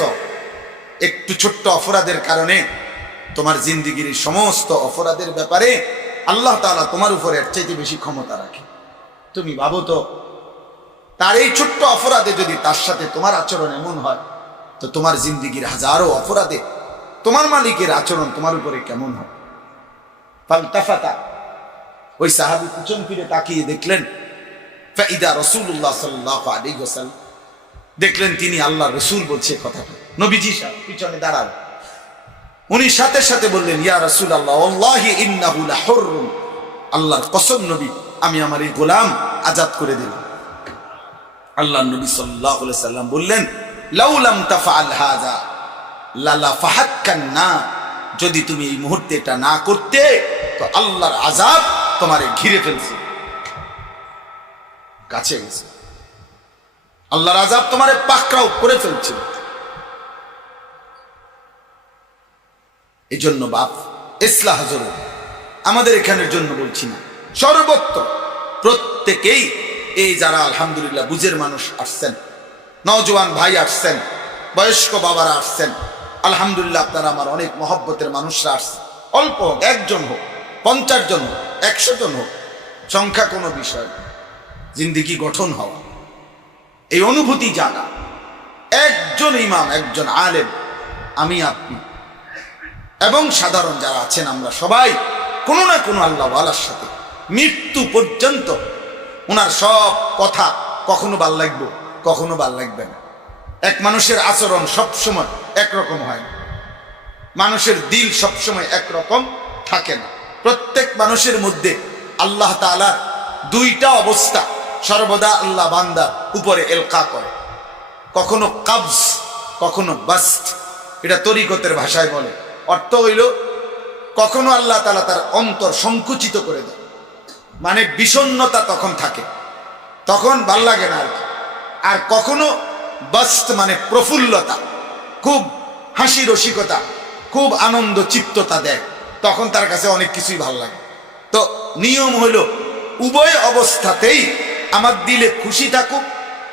একটু ছোট্ট অপরাধের কারণে তোমার জিন্দিগির সমস্ত অপরাধের ব্যাপারে আল্লাহ তাআলা তোমার উপরে এর চাইতে বেশি ক্ষমতা রাখে। তুমি ভাবো তো, তার এই ছোট্ট অপরাধে যদি তার সাথে তোমার আচরণ এমন হয়, তো তোমার জিন্দিগির হাজারো অপরাধে তোমার মালিকের আচরণ তোমার উপরে কেমন হয়। ফালতাফাতা, ওই সাহাবী পিছন ফিরে তাকিয়ে দেখলেন, ফাইদা রাসূলুল্লাহ সাল্লাল্লাহু আলাইহি ওয়াসাল্লাম, দেখলেন তিনি আল্লাহর রাসূল বলছে কথাটা। নবীজি পিছনে দাঁড়াল, উনি সাথে সাথে বললেন, ইয়া রাসূলুল্লাহ ওয়াল্লাহি ইন্নাহু লাহুররুন, আল্লাহর কসম নবী, আমি আমার এই গোলাম আজাদ করে দিলাম। আল্লাহর নবী সাল্লাল্লাহু আলাইহি সাল্লাম বললেন, লাউ লাম তাফআল হাযা লালাফাহাতকান না, যদি তুমি এই মুহূর্তে এটা না করতে, তো আল্লাহর আযাব তোমারে ঘিরে ফেলছে, কাছে গেছে, আল্লাহর আযাব তোমারে পাকড়াও করে ফেলছে। এই জন্য বাপ, ইসলাহ জরুরি। আমাদের এখানের জন্য বলছি না, সর্বত্র প্রত্যেকেই, এই যারা আলহামদুলিল্লাহ বুঝের মানুষ আসছেন, নওজোয়ান ভাই আসছেন, বয়স্ক বাবারা আসছেন, আলহামদুলিল্লাহ আপনারা আমার অনেক মহব্বতের মানুষরা আসছেন। অল্প হোক, 1 জন হোক, 50 জন হোক, 100 জন হোক, সংখ্যা কোনো বিষয় না। জিন্দেগি গঠন হওয়া, এই অনুভূতি জানা, একজন ইমাম, একজন আলেম, আমি আপনি এবং সাধারণ যারা আছেন, আমরা সবাই কোনো না কোনো আল্লাহ ওয়ালার সাথে মৃত্যু পর্যন্ত ওনার সব কথা কখনো ভাল লাগবে, কখনো ভাল লাগবে না। এক মানুষের আচরণ সবসময় একরকম হয় না, মানুষের দিল সবসময় একরকম থাকে না। প্রত্যেক মানুষের মধ্যে আল্লাহ তাআলার 2টা অবস্থা সর্বদা আল্লাহ বান্দার উপরে এলকা করে, কখনো কবজ, কখনো বাস্ট। এটা তরিকতের ভাষায় বলে, অর্থ হইল কখনো আল্লাহ তাআলা তার অন্তর সংকুচিত করে দেয়, মানে বিষণ্ণতা তখন থাকে, তখন ভাল লাগে না আর কি। আর কখনো বাস্ট মানে প্রফুল্লতা, খুব হাসি রসিকতা, খুব আনন্দ চিত্ততা দেয়, তখন তার কাছে অনেক কিছুই ভাল লাগে। তো নিয়ম হইল উভয় অবস্থাতেই আমার দিলে খুশি থাকুক,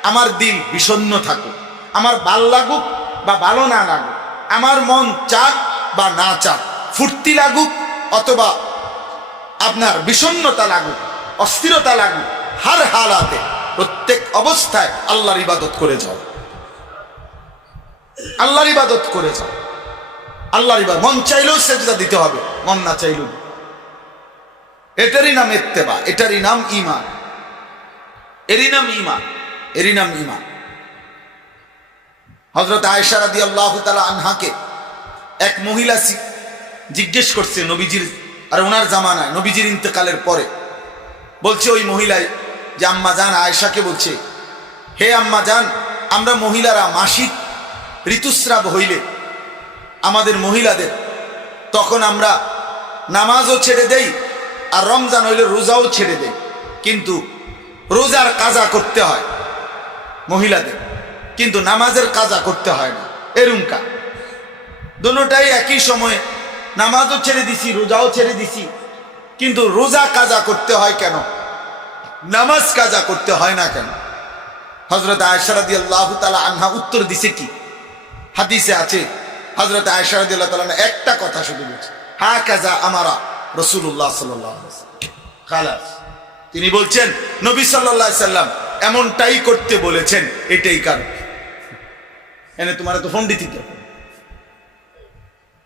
আমার দিল বিষণ্ণ থাকুক, আমার ভাল লাগুক বা ভালো না লাগুক, আমার মন চাক বা না চাক, ফুর্তি লাগুক অথবা আপনার বিষণ্ণতা লাগুক, অস্থিরতা লাগুক, হার হালাতে প্রত্যেক অবস্থায় আল্লাহর ইবাদত করে যাও, আল্লাহর ইবাদত করে যাও, আল্লাহর ইবাদত। মন চাইলেও সেজদা দিতে হবে, মন না চাইলেও। এটারই নাম ইত্তেবা, এটারই নাম ঈমান, এরই নাম ঈমান, এরই নাম ঈমান। হযরত আয়েশা রাদিয়াল্লাহু তাআলা আনহাকে এক মহিলা জিজ্ঞেস করছে নবীজির, আর ওনার জামানায় নবীজির ইন্তেকালের পরে, বলছে ওই মহিলাই যে আম্মা জান আয়েশাকে বলছে, হে আম্মা জান, আমরা মহিলারা মাসিক ঋতুস্রাব হইলে আমাদের মহিলাদের, তখন আমরা নামাজও ছেড়ে দেই, আর রমজান হইলে রোজাও ছেড়ে দেই, কিন্তু রোজার কাজা করতে হয় মহিলাদের, কিন্তু নামাজের কাজা করতে হয় না। এরুমকা দুটোটাই একই সময়ে, নামাজও ছেড়ে দিছি, রোজাও ছেড়ে দিছি, কিন্তু রোজা কাজা করতে হয় কেন, নামাজ কাজা করতে হয় না কেন? হযরত আয়েশা রাদিয়াল্লাহু তাআলা আনহা উত্তর দিছে কি? হাদিসে আছে, হযরত আয়েশা রাদিয়াল্লাহু তাআলা একটা কথা শুধু বলছে, হা কাজা আমারা রাসূলুল্লাহ সাল্লাল্লাহু আলাইহি ওয়াসাল্লাম, খালাস। তিনি বলছেন নবী সাল্লাল্লাহু আলাইহি সাল্লাম এমনটাই করতে বলেছেন, এটাই কারণ। এনে তোমার তো ফন্ডিত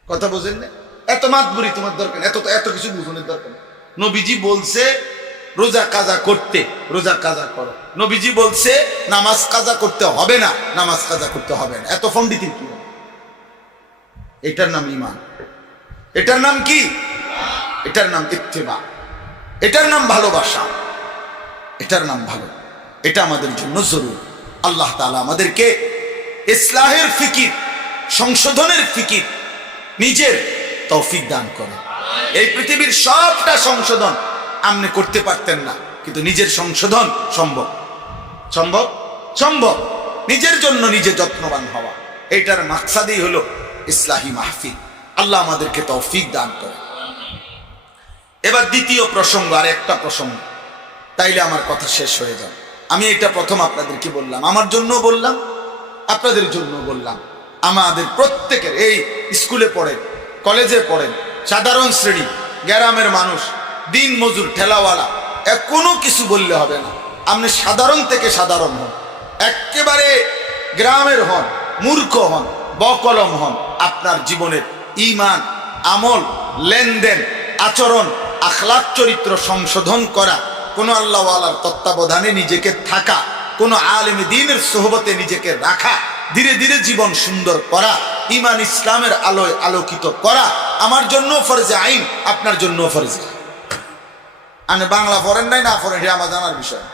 কথা বোঝেন না, এত মাতবুরি তোমার দরকার, এত কিছু বুঝনের দরকার। নবীজি বলছে রোজা কাজা করতে, রোজা কাজা করো। নবীজি বলছে নামাজ কাজা করতে হবে না, নামাজ কাজা করতে হবে না। এত পণ্ডিতের কি? এটার নাম ঈমান। এটার নাম কি? এটার নাম ইত্তেবা, এটার নাম ভালোবাসা, এটার নাম ভালো। এটা আমাদের জন্য জরুরি। আল্লাহ তাআলা আমাদেরকে ইসলাহের ফিকির, সংশোধনের ফিকির নিজের তৌফিক দান করে। এই পৃথিবীর সবটা সংশোধন আপনি করতে পারতেন না, কিন্তু নিজের সংশোধন সম্ভব সম্ভব সম্ভব নিজের জন্য নিজে যত্নবান হওয়া, এইটার মাকসাদই হলো ইসলাহি মাহফিল। আল্লাহ আমাদেরকে তৌফিক দান করে। এবার দ্বিতীয় প্রসঙ্গ, আর একটা প্রসঙ্গ, তাইলে আমার কথা শেষ হয়ে যাবে। আমি এটা প্রথম আপনাদেরকে বললাম, আমার জন্য বললাম, আপনাদের জন্য বললাম। আমাদের প্রত্যেকের, এই স্কুলে পড়েন, কলেজে পড়েন, সাধারণ শ্রেণী, গ্রামের মানুষ, দিন মজুর, ঠেলাওয়ালা, কোনো কিছু বললে হবে না। আপনি সাধারণ থেকে সাধারণ হন, একেবারে গ্রামের হন, মূর্খ হন, বকলম হন, আপনার জীবনের ঈমান, আমল, লেনদেন, আচরণ, আখলাক, চরিত্র সংশোধন করা, কোনো আল্লাহওয়ালার তত্ত্বাবধানে নিজেকে থাকা, কোনো আলেম দ্বীনের সোহবতে নিজেকে রাখা, ধীরে ধীরে জীবন সুন্দর করা, ঈমান ইসলামের আলোয় আলোকিত করা আমার জন্য ফরজে আইন, আপনার জন্য ফরজে। আপনি বাংলা পড়েন নাই, না পড়েন, এটা আমার জানার বিষয়।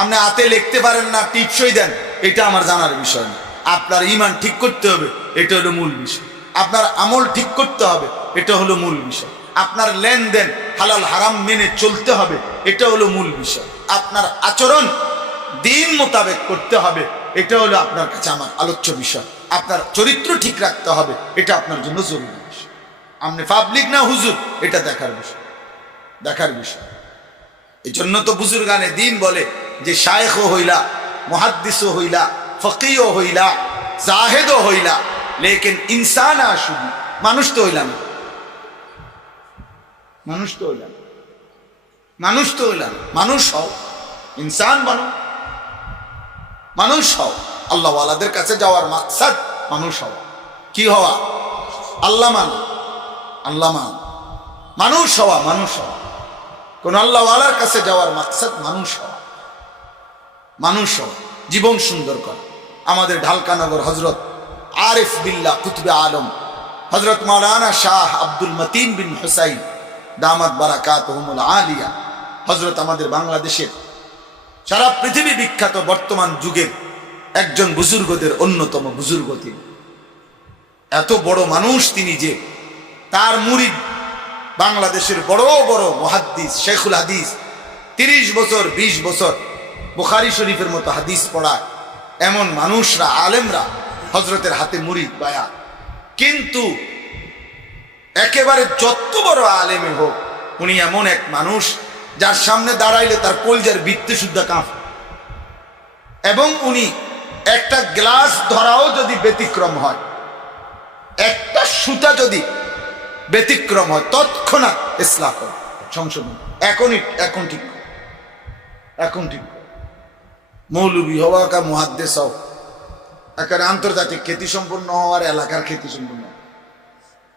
আপনি হাতে লিখতে পারেন না, টিপসই দেন, এটা আমার জানার বিষয় না। আপনার ঈমান ঠিক করতে হবে, এটা হলো মূল বিষয়। আপনার আমল ঠিক করতে হবে, এটা হলো মূল বিষয়। আপনার লেনদেন হালাল হারাম মেনে চলতে হবে, এটা হলো মূল বিষয়। আপনার আচরণ দিন মোতাবেক করতে হবে, এটা হলো আপনার কাছে আমার আলোচ্য বিষয়। আপনার চরিত্র ঠিক রাখতে হবে, এটা আপনার জন্য জরুরি বিষয়। আপনি পাবলিক না হুজুর, এটা দেখার বিষয়, দেখার বিষয়। এই জন্য তো বুজুর্গানে দিন বলে যে শায়েখও হইলা, মুহাদ্দিসও হইলা, ফকিহও হইলা, জাহেদও হইলা, লেকিন ইনসান আসুবি, মানুষ তো হইলা না, মানুষ তো হইলা না, মানুষ তো হইলা না। মানুষ হও, ইনসান বানো, মানুষ হও। আল্লাহওয়ালাদের কাছে যাওয়ার মাকসাদ মানুষ হওয়া। কি হওয়া? আল্লাহ মানো, আল্লাহ মানো, মানুষ হওয়া, মানুষ হওয়া। কোন আল্লাহওয়ালার কাছে যাওয়ার মাকসাদ মানুষ হওয়া, মানুষ হওয়া, জীবন সুন্দর করা। আমাদের ঢালকানগর হজরত আরিফ বিল্লাহ কুতুবে আলম হজরত মাওলানা শাহ আব্দুল মতিন বিন হুসাইন দামাত বারাকাতুহুমুল আলিয়া হজরত আমাদের বাংলাদেশের, সারা পৃথিবী বিখ্যাত বর্তমান যুগের একজন বুজুর্গদের অন্যতম বুজুর্গ তিনি। এত বড় মানুষ তিনি যে তার মুরিদ বাংলাদেশের বড় বড় মুহাদ্দিস, শেখুল হাদিস, 30 বছর 20 বছর বুখারী শরীফের মতো হাদিস পড়ায় এমন মানুষরা, আলেমরা হজরতের হাতে মুরিদ বায়া। কিন্তু একেবারে যত বড় আলেমে হোক, উনি এমন এক মানুষ যার সামনে দাঁড়াইলে তার কলজার বৃত্তে শুদ্ধ কাঁপ, এবং উনি একটা গ্লাস ধরাও যদি ব্যতিক্রম হয়, একটা সুতা যদি ব্যতিক্রম হয়, তৎক্ষণাৎ ইসলাহ করে, সংশোধন, এখন ঠিক, এখন ঠিক। মৌলবী হওয়া কা মুহাদ্দিস হও, একেবারে আন্তর্জাতিক খ্যাতি সম্পন্ন হওয়ার, এলাকার খ্যাতি সম্পন্ন,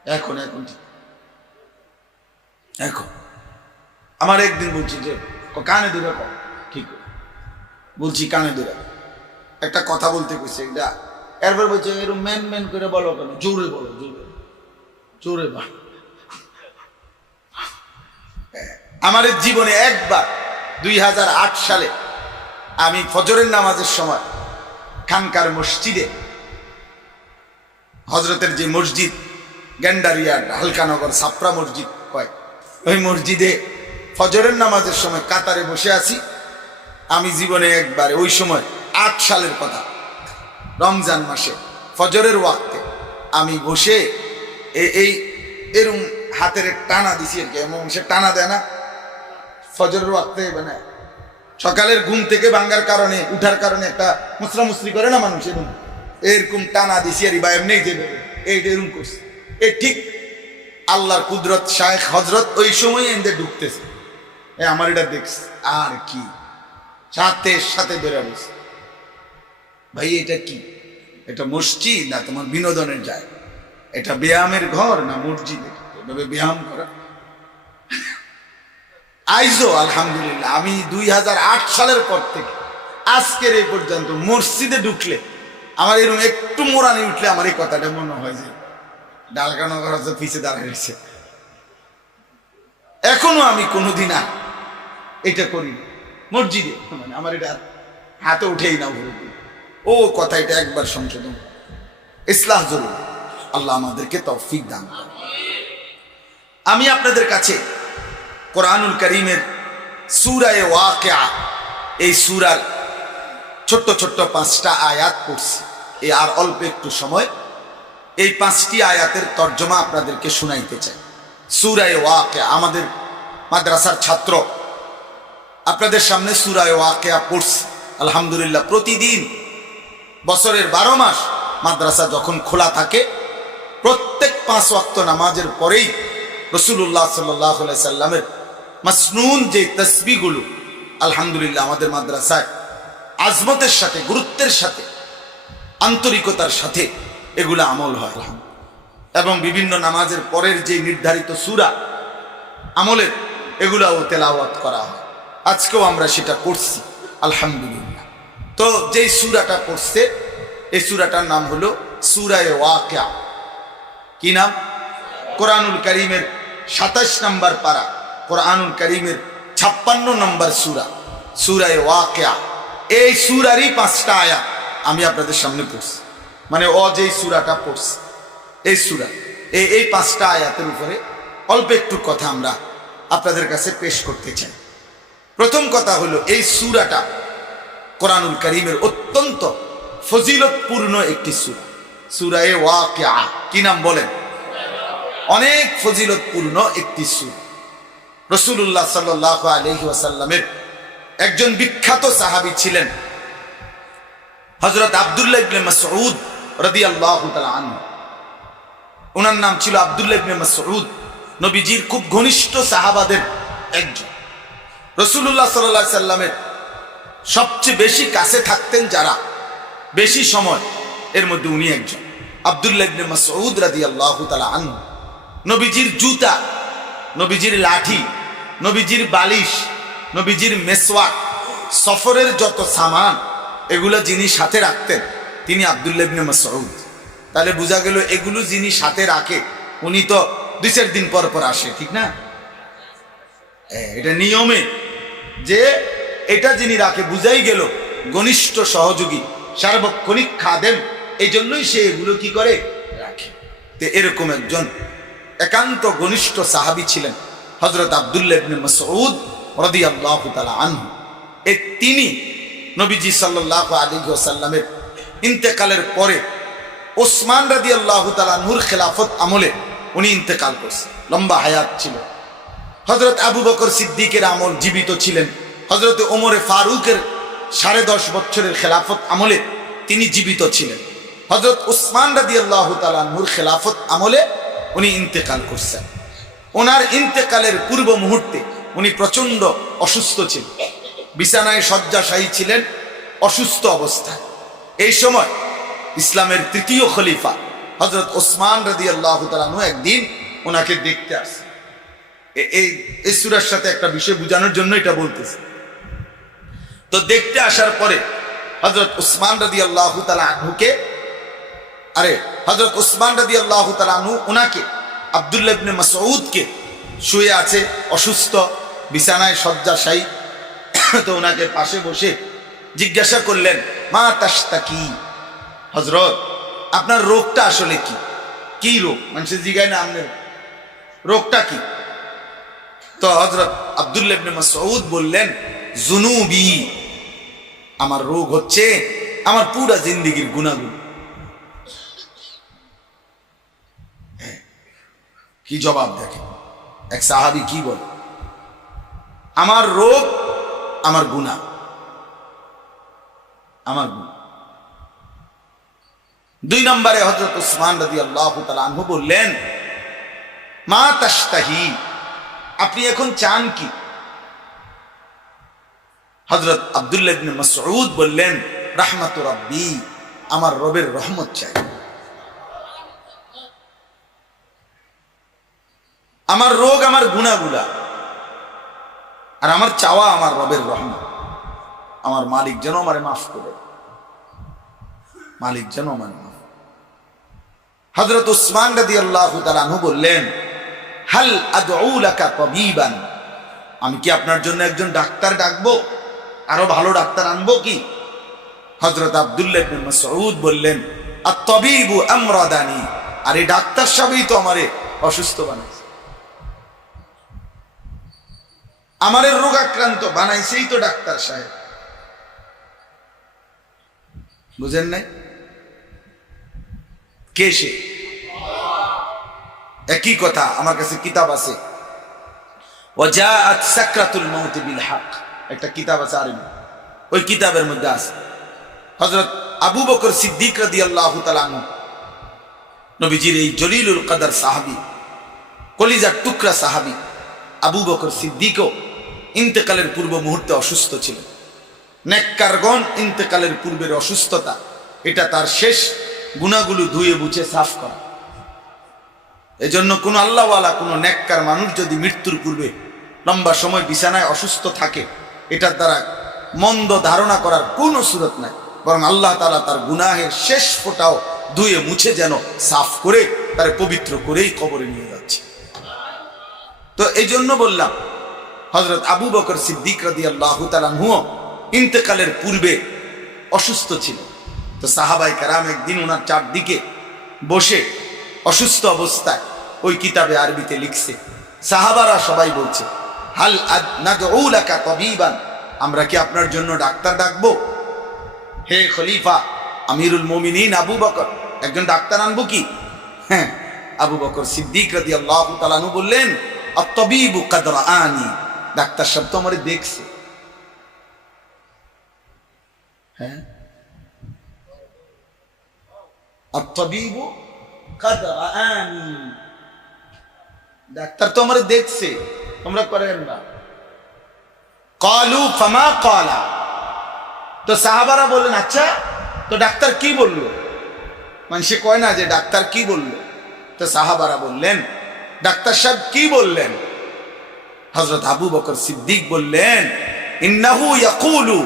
এখন ঠিক। এখন আমার একদিন বলছি যে কানে দূরে কর, ঠিক বলছি, কানে দূরে একটা কথা বলতে কইছে, এটা এরপর বলছে এরকম মেন করে বলো কেন, জোরে বলো, জোরে জোরে বল। আমার জীবনে একবার 2008 সালে আমি ফজরের নামাজের সময় খানকার মসজিদে, হজরতের যে মসজিদ গেন্ডারিয়া হালকানগর ছাপড়া মসজিদ হয়, ওই মসজিদে ফজরের নামাজের সময় কাতারে বসে আছি। আমি জীবনে একবার, ওই সময় 8 সালের কথা, রমজান মাসে ফজরের ওয়াক্তে আমি বসে এই এরম হাতের টানা দিছি আর কি, এমন সে টানা দেয় না ফজরের ওয়াক্তে, মানে সকালের ঘুম থেকে ভাঙ্গার কারণে, উঠার কারণে একটা মুসরামুসরি করে না মানুষ, এরকম টানা দিছি আর বা এমনি যে এইটা এরকম করছে। এই ঠিক আল্লাহর কুদরত, শায়েখ হজরত ওই সময় এদের ঢুকতেছে, আমার এটা দেখছে, আর কি সাথে সাথে বেড়ে বসে, ভাই এটা কি? এটা মসজিদ না তোমার বিনোদনের জায়গা? এটা ব্যায়ামের ঘর না মসজিদ? এভাবে ব্যায়াম করা আইজো আলহামদুলিল্লাহ আমি 2008 সালের পর থেকে আজকের এই পর্যন্ত মসজিদে ঢুকলে আমার এরকম একটু মোরানি উঠলে আমার এই কথাটা মনে হয় যে ঢালকানগর পিছিয়ে দাঁড়িয়েছে। এখনো আমি কোনোদিন আর এটা করি মসজিদে, মানে আমার এটা হাতে উঠেই না, ও কথা, এটা একবার সংশোধন, ইসলাহ জরুরি। আল্লাহ আমাদেরকে তৌফিক দান করেন। আমি আপনাদের কাছে কোরআনুল কারীমের সূরা ওয়াকিয়া, এই সূরার ছোট্ট ছোট্ট 5টা আয়াত পড়ছি। এই আর অল্প একটু সময় এই 5টি আয়াতের তর্জমা আপনাদেরকে শুনাইতে চাই। সূরা ওয়াকিয়া, আমাদের মাদ্রাসার ছাত্র আপনাদের সামনে সূরা ওয়াকিয়া পড়ছি আলহামদুলিল্লাহ। প্রতিদিন বছরের 12 মাস মাদ্রাসা যখন খোলা থাকে, প্রত্যেক 5 ওয়াক্ত নামাজের পরেই রাসূলুল্লাহ সাল্লাল্লাহু আলাইহি সাল্লামের মাসনুন যে তাসবিহগুলো আলহামদুলিল্লাহ আমাদের মাদ্রাসায় আজমতের সাথে, গুরুত্বের সাথে, আন্তরিকতার সাথে এগুলো আমল হয়। এবং বিভিন্ন নামাজের পরের যে নির্ধারিত সূরা আমলের, এগুলাও তেলাওয়াত করা হয়। আজকেও আমরা সেটা করছি আলহামদুলিল্লাহ। তো যেই সূরাটা পড়ছে, এই সূরাটার নাম হলো সূরা ওয়াকিয়া। কি নাম? কোরআনুল কারীমের 27 নম্বর পারা, কোরআনুল কারীমের 56 নম্বর সূরা, সূরা ওয়াকিয়া। এই সূরারই 5টা আয়াত আমি আপনাদের সামনে পড়ছি। মানে যেই সূরাটা পড়ছি, এই সূরা এই 5টা আয়াতের উপরে অল্প একটু কথা আমরা আপনাদের কাছে পেশ করতে চাই। প্রথম কথা হলো, এই সূরাটা কোরআনুল কারীমের অত্যন্ত ফজিলতপূর্ণ একটি সূরা, সূরা ওয়াকিয়া। কি নাম বলেন? অনেক ফজিলতপূর্ণ একটি সূরা। রাসূলুল্লাহ সাল্লাল্লাহু আলাইহি ওয়াসাল্লামের একজন বিখ্যাত সাহাবী ছিলেন হযরত আব্দুল্লাহ ইবনে মাসউদ রাদিয়াল্লাহু তাআলা আনহু। ওনার নাম ছিল আব্দুল্লাহ ইবনে মাসউদ, নবীজির খুব ঘনিষ্ঠ সাহাবাদের একজন। রাসূলুল্লাহ সাল্লাল্লাহু আলাইহি সাল্লামের সবচেয়ে বেশি কাছে থাকতেন যারা, বেশি সময়, এর মধ্যে উনি একজন। আব্দুল্লাহ ইবনে মাসউদ রাদিয়াল্লাহু তাআলা আনহু নবীজির জুতা, নবীজির লাঠি, নবীজির বালিশ, নবীজির মেসওয়াক, সফরের যত সামান, এগুলো যিনি সাথে রাখতেন তিনি আব্দুল্লাহ ইবনে মাসউদ। তাহলে বোঝা গেল এগুলো যিনি সাথে রাখে উনি তো 2-4 দিন পর পর আসে, ঠিক না? এটা নিয়মে যে এটা যিনি রাখে, বুঝাই গেল ঘনিষ্ঠ সহযোগী, সার্বক্ষণিক খাদেম, এই জন্যই সে এগুলো কি করে রাখে। তো এরকম একজন একান্ত ঘনিষ্ঠ সাহাবী ছিলেন হযরত আব্দুল্লাহ ইবনে মাসউদ রাদিয়াল্লাহু তাআলা আনহু। তিনি নবীজি সাল্লাল্লাহু আলাইহি ওয়াসাল্লামের ইন্তেকালের পরে ওসমান রাদিয়াল্লাহু তাআলা আনহুর খেলাফত আমলে উনি ইন্তেকাল করছেন। লম্বা হায়াত ছিল। হযরত আবু বকর সিদ্দিকের আমল জীবিত ছিলেন। হযরত ওমরে ফারুকের 10.5 বছরের খেলাফত আমলে তিনি জীবিত ছিলেন। হযরত উসমান রাদিয়াল্লাহু তাআলা আনহুর খেলাফত আমলে উনি ইন্তেকাল করছেন। ওনার ইন্তেকালের পূর্ব মুহূর্তে উনি প্রচন্ড অসুস্থ ছিলেন, বিছানায় শয্যাশায়ী ছিলেন, অসুস্থ অবস্থায়। এই সময় ইসলামের 3য় খলিফা হযরত ওসমান রাদিয়াল্লাহু তাআলা আনহু একদিন ওনাকে দেখতে আসেন। এই সূরার সাথে একটা বিষয় বোঝানোর জন্য এটা বলতেছি। তো দেখতে আসার পরে হযরত ওসমান রাদিয়াল্লাহু তাআলা আনহুকে, হযরত ওসমান রাদিয়াল্লাহু তাআলা আনহু ওনাকে, আব্দুল্লাহ ইবনে মাসউদকে, শুয়ে আছে অসুস্থ, বিছানায় শয্যাশায়ী, তো ওনাকে পাশে বসে জিজ্ঞাসা করলেন, মা তাশতাকি, হযরত আপনার রোগটা আসলে কি? কি রোগ? মানুষের জিজ্ঞাসা না, আপনার রোগটা কি? তো হযরত আব্দুল্লাহ ইবনে মাসউদ বললেন, জুনুবি, আমার রোগ হচ্ছে আমার পুরো জিন্দেগীর গুনাহগুলো। কি জবাব দেখেন এক সাহাবী কি বলে, আমার রোগ আমার গুনাহ, আমার গুনাহ। 2 নম্বরে হযরত ওসমান রাদিয়াল্লাহু তাআলা আনহু বললেন, মা তাশতাহি, আপনি এখন চান কি? হযরত আব্দুল্লাহ ইবনে মাসউদ বললেন, রাহমাতু রাব্বি, আমার রবের রহমত চাই। আমার রোগ আমার গুনাহগুলা, আর আমার চাওয়া আমার রবের রহমত। আমার মালিক যেন আমারে মাফ করে, মালিক যেন আমারে মাফ। হযরত ওসমান রাদিয়াল্লাহু তাআলা আনহু বললেন, হাল আদউ লাকা তাবিবান, আমি কি আপনার জন্য একজন ডাক্তার ডাকবো? আরো ভালো ডাক্তার আনবো কি? হযরত আব্দুল্লাহ ইবনে মাসউদ বললেন, আত-তাবিবু আমরাদানি, আর এই ডাক্তার সাহেবই তো আমারে অসুস্থ বানাইছে। আমাদের রোগাক্রান্ত বানাইছেই তো ডাক্তার সাহেব, বুঝেন নাই? কে সে? একই কথা, আমার কাছে কিতাব আছে, ওয়াজাআত সাকরাতুল মাউত বিল হক, একটা কিতাব আছে আরবি, ওই কিতাবের মধ্যে আছে হযরত আবু বকর সিদ্দিক রাদিয়াল্লাহু তাআলা আনহু, নবীজির এই জলিলুল কদর সাহাবী, কলিজার টুকরা সাহাবী আবু বকর সিদ্দিকও ইন্তেকালের পূর্ব মুহূর্তে অসুস্থ ছিলেন। নেককারগণ ইন্তেকালের পূর্বের অসুস্থতা, এটা তার শেষ গুনাহগুলো ধুয়ে মুছে সাফ করা। এজন্য কোন আল্লাহওয়ালা, কোন নেককার মানুষ যদি মৃত্যুর পূর্বে লম্বা সময় বিছানায় অসুস্থ থাকে, এটার দ্বারা মন্দ ধারণা করার কোনো সুরত নাই, বরং আল্লাহ তাআলা তার গুনাহের শেষ ফোঁটাও ধুয়ে মুছে যেন সাফ করে তার পবিত্র করেই কবরে নিয়ে যাচ্ছে। তো এই জন্য বললাম, হযরত আবু বকর সিদ্দিক রাদিয়াল্লাহু তাআলা আনহু ইন্তেকালের পূর্বে অসুস্থ ছিল। তো সাহাবায়ে কেরাম একদিন ওনার চারদিকে বসে অসুস্থ অবস্থায় ওই কিতাবে আরবিতে লিখছে, সাহাবারা সবাই বলছে, হাল নাদউ লাকা তাবিবান, আমরা কি আপনার জন্য ডাক্তার ডাকবো? হে খলিফা আমিরুল মুমিনিন আবু বকর, একজন ডাক্তার আনবো কি? হ্যাঁ। আবু বকর সিদ্দিক রাদিয়াল্লাহু তাআলা আনহু বললেন, আত-তাবিবু কাদ রাআনি, ডাক্তার সাহেব তো আমারে দেখছে। হ্যাঁ, আত-তাবিবু কাদ রাআনি, ডাক্তার তো আমারে দেখছে, তোমরা করেন না। ক্বালু ফামা ক্বালা, তো সাহাবারা বললেন, আচ্ছা তো ডাক্তার কি বলল? মানে সে কয় না যে ডাক্তার কি বলল, তো সাহাবারা বললেন, ডাক্তার সাহেব কি বললেন? হযরত আবু বকর সিদ্দিক বললেন, ইন্নাহু ইয়াকুলু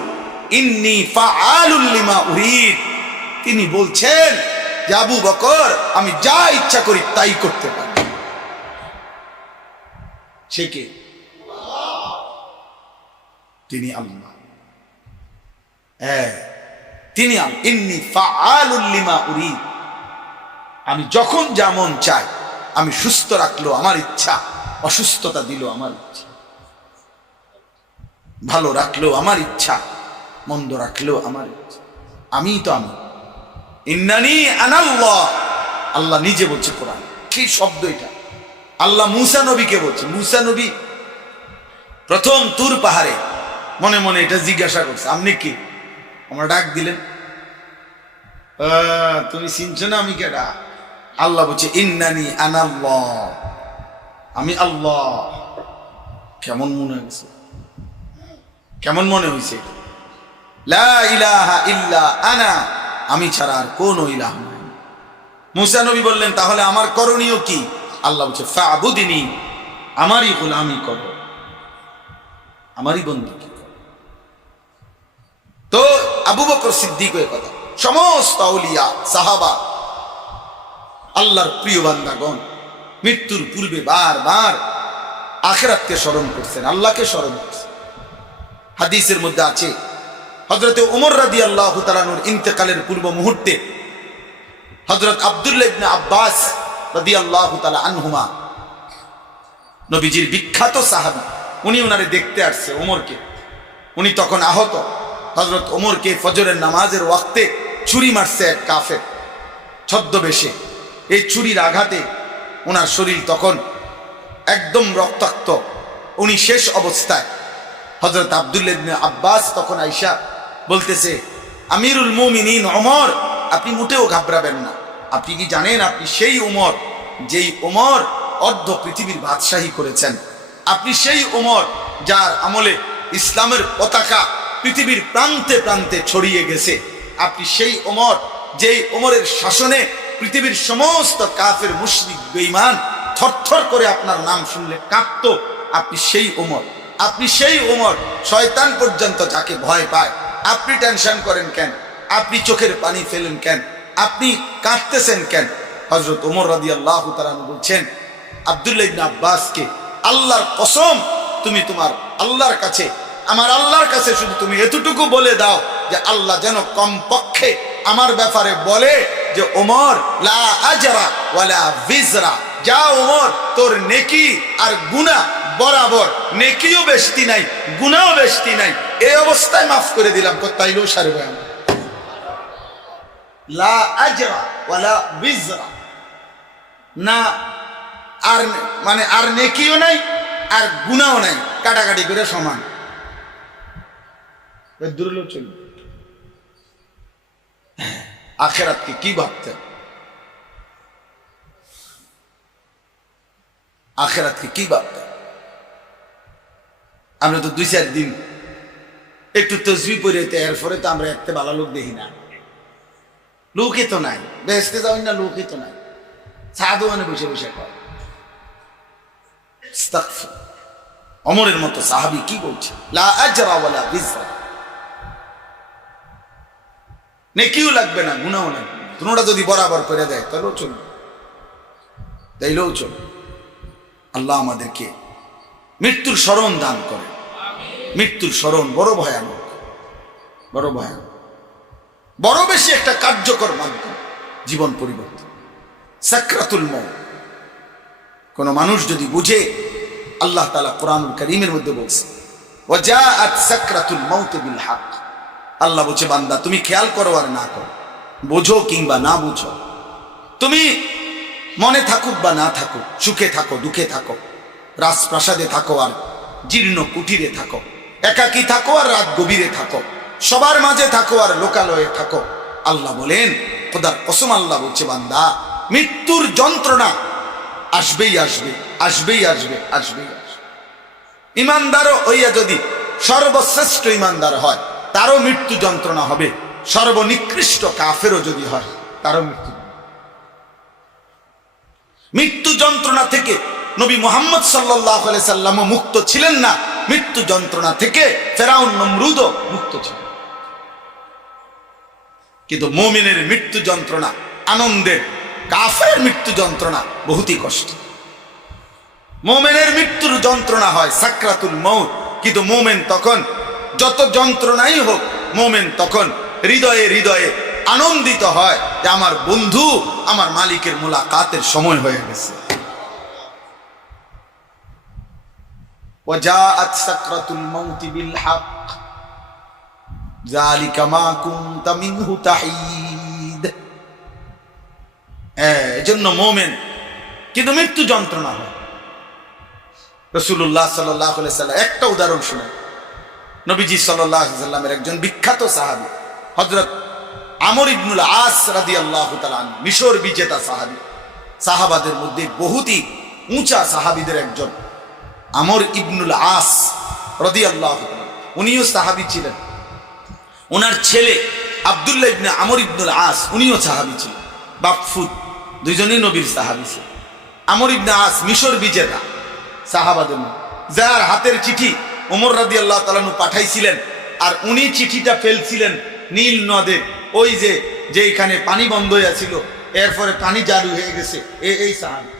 ইন্নী ফাআলুল লিমা উরিদ, তিনি বলছেন যে আবু বকর, আমি যা ইচ্ছা করি তাই করতে পারি। সে কে? তিনি আল্লাহ। হ্যাঁ, তিনি ইন্নী ফাআলুল লিমা উরিদ, আমি যখন যেমন চাই, আমি সুস্থ রাখলো আমার ইচ্ছা, অসুস্থতা দিল আমার ইচ্ছা, ভালো রাখলো আমার ইচ্ছা, মন্দ রাখলো আমার ইচ্ছা, আমি তো আমি। ইন্নানি আনাল্লাহ, আল্লাহ নিজে বলছে কোরআন। কি শব্দ এটা! আল্লাহ মুসা নবীকে বলছে। মুসা নবী প্রথম তুর পাহাড়ে মনে মনে এটা জিজ্ঞাসা করছে, আপনি কি? আমরা ডাক দিলেন, তুমি চিনছো না আমি কেডা? আল্লাহ বলছে, ইন্নানি আনাল্লাহ, আমি আল্লাহ। কেমন মনে হয়েছে? কেমন মনে হয়েছে? লা ইলাহা ইল্লা আনা, আমি ছাড়া আর কোনো ইলাহ নাই। মুসা নবী বললেন, তাহলে আমার করণীয় কি? আল্লাহ বলছে, ফাবুদিনী, আমারই গোলামি করো, আমারই বন্দী। তো আবু বকর সিদ্দিক এর কথা, সমস্ত আউলিয়া সাহাবা, আল্লাহর প্রিয় বান্দাগণ মৃত্যুর পূর্বে বারবার আখিরাতকে স্মরণ করছেন, আল্লাহকে স্মরণ করছেন। হাদিসের মধ্যে আছে, হযরতে ওমর রাদিয়াল্লাহু তাআলা আনহুর ইন্তেকালের পূর্ব মুহূর্তে হযরত আব্দুল্লাহ ইবনে আব্বাস রাদিয়াল্লাহু তাআলা আনহুমা, নবীজির বিখ্যাত সাহাবী, উনি ওনারে দেখতে আসছে ওমরকে। উনি তখন আহত। হযরত ওমরকে ফজরের নামাজের ওয়াক্তে ছুরি মারছে এক কাফের ছদ্মবেশে। এই ছুরির আঘাতে ওনার শরীর তখন একদম রক্তাক্ত, উনি শেষ অবস্থায়। হযরত আব্দুল্লাহ ইবনে আব্বাস তখন আয়েশা বলতেছে, আমিরুল মুমিনিন ওমর, আপনি মোটেও ঘাবড়াবেন না। আপনি কি জানেন আপনি সেই ওমর যেই ওমর অর্ধ পৃথিবীর বাদশাহী করেছেন? আপনি সেই ওমর যার আমলে ইসলামের পতাকা পৃথিবীর প্রান্তে প্রান্তে ছড়িয়ে গেছে। আপনি সেই ওমর যেই ওমরের শাসনে পৃথিবীর সমস্ত কাফের মুশরিক বেঈমান থরথর করে আপনার নাম শুনলে কাঁপত। আপনি সেই ওমর, আপনি সেই ওমর, শয়তান পর্যন্ত যাকে ভয় পায়। আপনি টেনশন করেন কেন? আপনি চোখের পানি ফেলেন কেন? আপনি কাঁদতেছেন কেন? হযরত ওমর রাদিয়াল্লাহু তাআলা বলছেন আব্দুল্লাহ ইবনে আব্বাসকে, আল্লাহর কসম, তুমি তোমার আল্লাহর কাছে, আমার আল্লাহর কাছে শুধু তুমি এতটুকু বলে দাও যে আল্লাহ যেন কমপক্ষে আমার ব্যাপারে বলে যে ওমর লা আজরা ওয়ালা ভিজরা, যা ওমর তোর নেকি আর গুনাহ বরাবর, নেকিও বেশতি নাই, গুনাহও বেশতি নাই, এই অবস্থায় মাফ করে দিলাম, তাইলেও সারবে আমার। লা আজরা ওয়ালা বিজরা, না আর মানে আর নেকিও নাই আর গুনাহও নাই, কাটাকাটি করে সমান, দূরলেও চলবে। আখিরাতকে কি ভাবতেন? আখিরাতকে কি ভাবতেন? আমরা তো 2-4 দিন একটু তসবিহ পড়ে এরপরে তো আমরা একটা ভালো লোক দেখি না, লোকই তো নাই, বেহেশতে যাবেন না, লোকই তো নাই, সাধু মানে বসে বসে কয়। ওমরের মতো সাহাবী কি বলছে? লা আজরা ওয়ালা বিজরা, নেকিও লাগবে না, গুনাহও লাগবে না, তোমরা যদি বরাবর করে দেয় তাহলেও চলবে, তাইলেও চলবে। আল্লাহ আমাদেরকে মৃত্যুর স্মরণ দান করে। মৃত্যুর স্মরণ বড় ভয়ানক, বড় ভয়ানক, বড় বেশি একটা কার্যকর মাধ্যম জীবন পরিবর্তন। সাকরাতুল মউত কোন মানুষ যদি বুঝে, আল্লাহ তাআলা কোরআনুল কারীমের মধ্যে বলছে, ওয়াজাআত সাকরাতুল মাউত বিল হক। আল্লাহ বলছে, বান্দা তুমি খেয়াল করো আর না করো, বোঝো কিংবা না বুঝো, তুমি মনে থাকুক বা না থাকুক, সুখে থাকো দুঃখে থাকো, রাজপ্রাসাদে থাকো আর জীর্ণ কুটিরে থাকো, একাকী থাকো আর রাত গভীরে থাকো, সবার মাঝে থাকো আর লোকালয়ে থাকো, আল্লাহ বলেন, খোদার কসম আল্লাহ বলছে, বান্দা মৃত্যুর যন্ত্রণা আসবেই আসবে, আসবেই আসবে, আসবেই আসবে। ইমানদারও হইয়া যদি সর্বশ্রেষ্ঠ ইমানদার হয়, তারও মৃত্যু যন্ত্রণা হবে, সর্বনিকৃষ্ট কাফেরও যদি হয় তারও মৃত্যু যন্ত্রণা থেকে নবী মুহাম্মদ সাল্লাল্লাহু আলাইহি সাল্লাম মুক্ত ছিলেন না, মৃত্যু যন্ত্রণা থেকে ফেরাউন নমরুদও মুক্ত ছিল। কিন্তু মুমিনের মৃত্যু যন্ত্রণা আনন্দের, কাফেরের মৃত্যু যন্ত্রণা বহুতই কষ্ট। মুমিনের মৃত্যুর যন্ত্রণা হয় সাকরাতুল মউত, কিন্তু মুমিন তখন যত যন্ত্রণাই হোক, মুমিন তখন হৃদয়ে হৃদয়ে আনন্দিত হয় যে আমার বন্ধু, আমার মালিকের মুলাকাতের সময় হয়ে গেছে। ওয়াজাআত সাকরাতুল মাউত বিল হক যালিকা মা কুনতা মিনহু তাহিদ। এজন্য মুমিন কিন্তু মৃত্যু যন্ত্রণা হয়। রাসূলুল্লাহ সাল্লাল্লাহু আলাইহি সাল্লাম একটা উদাহরণ শুনেন। নবীজি সাল্লাল্লাহু আলাইহি সাল্লামের একজন বিখ্যাত সাহাবী হযরত আমর ইবনুল আস রাদিয়াল্লাহু তাআলা আনহু, মিশর বিজেতা সাহাবী, সাহাবাদের মধ্যে বহুতই উঁচা সাহাবীদের একজন আমর ইবনুল আস রাদিয়াল্লাহু তাআলা, উনিও সাহাবী ছিলেন। ওনার ছেলে আব্দুল্লাহ ইবনে আমর ইবনুল আস, উনিও সাহাবী ছিলেন, বাপফুত দুইজনই নবীর সাহাবী ছিলেন। আমর ইবনে আস মিশর বিজেতা সাহাবাদের মধ্যে, যার হাতের চিঠি ওমর রাদিয়াল্লাহু তাআলা পাঠাইছিলেন, আর উনি চিঠিটা ফেলছিলেন নীল নদে, ওই যে এখানে পানি বন্ধ হয়ে ছিল, এরপরে পানি চালু হয়ে গেছে, এই সাহাবী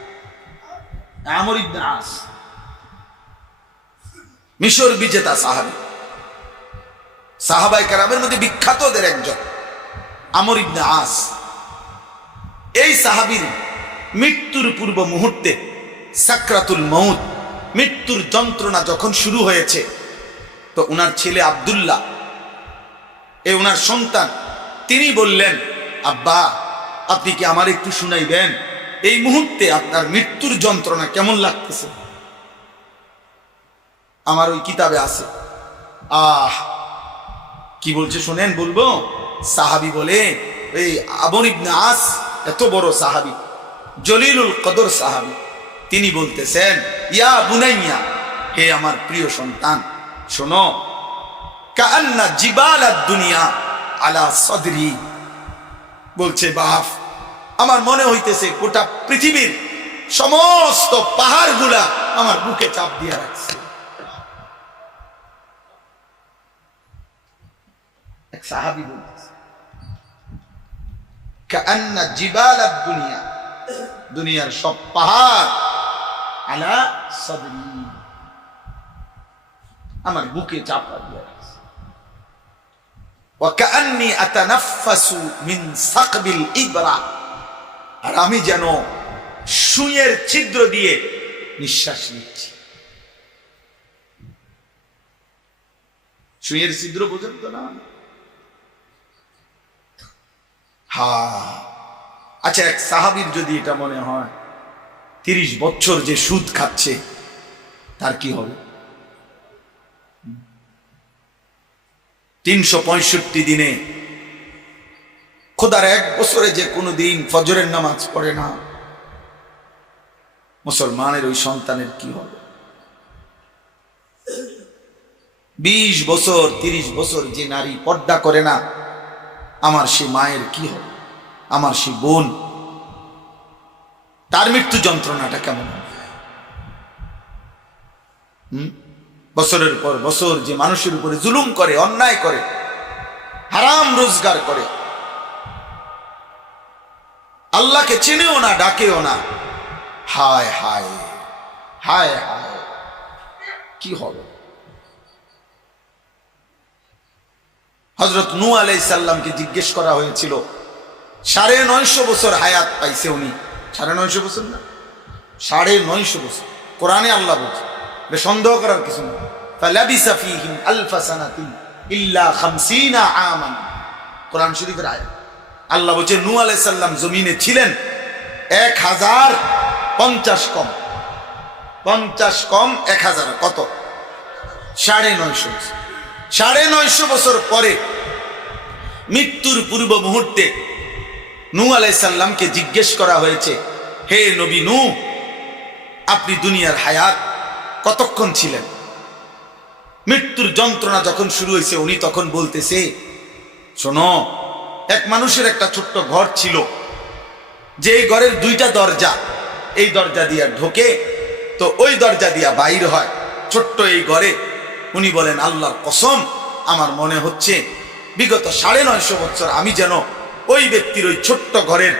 আমর ইবনে আস, মিশর বিজেতা সাহাবী, সাহাবায়ে কেরামের মধ্যে বিখ্যাতদের একজন আমর ইবনে আস। এই সাহাবীর মৃত্যুর পূর্ব মুহূর্তে সাকরাতুল মউত, মৃত্যুর যন্ত্রণা যখন শুরু হয়েছে, তো উনার ছেলে আব্দুল্লাহ, উনার সন্তান, তিনি বললেন, আব্বা আপনি কি আমার একটু শুনাইবেন, এই মুহূর্তে আপনার মৃত্যুর যন্ত্রণা কেমন লাগতেছে? আমার ওই কিতাবে আছে। কি বলছে শুনেন, বলবো? সাহাবী বলে, এই আমর ইবনে আস এত বড় সাহাবী, জলিলুল কদর সাহাবী, তিনি বলতেছেন, ইয়া বুনাইয়া, হে আমার প্রিয় সন্তান, শোনো, কাআন্না জিবালাদ দুনিয়া আলা সদরি, বলছে বাপ, আমার মনে হইতেছে গোটা পৃথিবীর সমস্ত পাহাড়গুলা আমার বুকে চাপ দিয়ে রাখছে। এক সাহাবী বলতেছে, কাআন্না জিবালাদ দুনিয়া, দুনিয়ার সব পাহাড় আলা সদরি, আমার বুকে চাপা দিয়ে রাখছে। ওয়া কাআন্নী আতানাফাসু মিন সাকবিল ইবরা, আর আমি যেন সুইয়ের ছিদ্র দিয়ে নিঃশ্বাস নিচ্ছি। সুইয়ের ছিদ্র পর্যন্ত না। হ্যাঁ, আচ্ছা, এক সাহাবীর যদি এটা মনে হয় 30 বছর যে সুদ খাচ্ছে তার কি হবে? 365 দিনে খোদার 1 বছরে যে কোনো দিন ফজরের নামাজ পড়ে না, মুসলমানের ওই সন্তানের কি হবে? 20 বছর 30 বছর যে নারী পর্দা করে না, আমার সে মায়ের কি হবে? আমার সে বোন, তার মৃত্যু যন্ত্রণাটা কেমন হবে? বছরের পর বছর যে মানুষের উপরে জুলুম করে, অন্যায় করে, হারাম রোজগার করে, আল্লাহকে চিনেও না, ডাকেও না, হায় হায় হায় হায়, কি হবে? হযরত নূহ আলাইহিস সালামকে জিজ্ঞেস করা হয়েছিল, 950 বছর হায়াত পাইছে উনি। 950 বছর না, 950 বছর। কোরআনে আল্লাহ বলছে, সন্দেহ করার কিছু না। ফালাবিসা ফীহিম আলফা সানাতিন ইল্লা 50 আমান, কোরআন শরীফের আয়াত। আল্লাহ বলছে নূহ আলাইহিস সালাম জমিনে ছিলেন 1050 কম, 50 কম 1000, কত? 950 বছর। 950 বছর পরে মৃত্যুর পূর্ব মুহূর্তে নূহ আলাইহিস সালামকে জিজ্ঞেস করা হয়েছে, হে নবী নূহ, আপনি দুনিয়ার হায়াত কতক্ষণ ছিলেন? মৃত্যুর যন্ত্রণা যখন শুরু হয়েছে, উনি তখন বলতেছে, শোনো, এক মানুষের একটা ছোট্ট ঘর ছিল, যে ঘরের 2টা দরজা, এই দরজা দিয়া ঢোকে তো ওই দরজা দিয়া বাইর হয়, ছোট্ট এই ঘরে। উনি বলেন, আল্লাহর কসম, আমার মনে হচ্ছে বিগত 950 বছর আমি যেন ওই ব্যক্তির ওই ছোট্ট ঘরের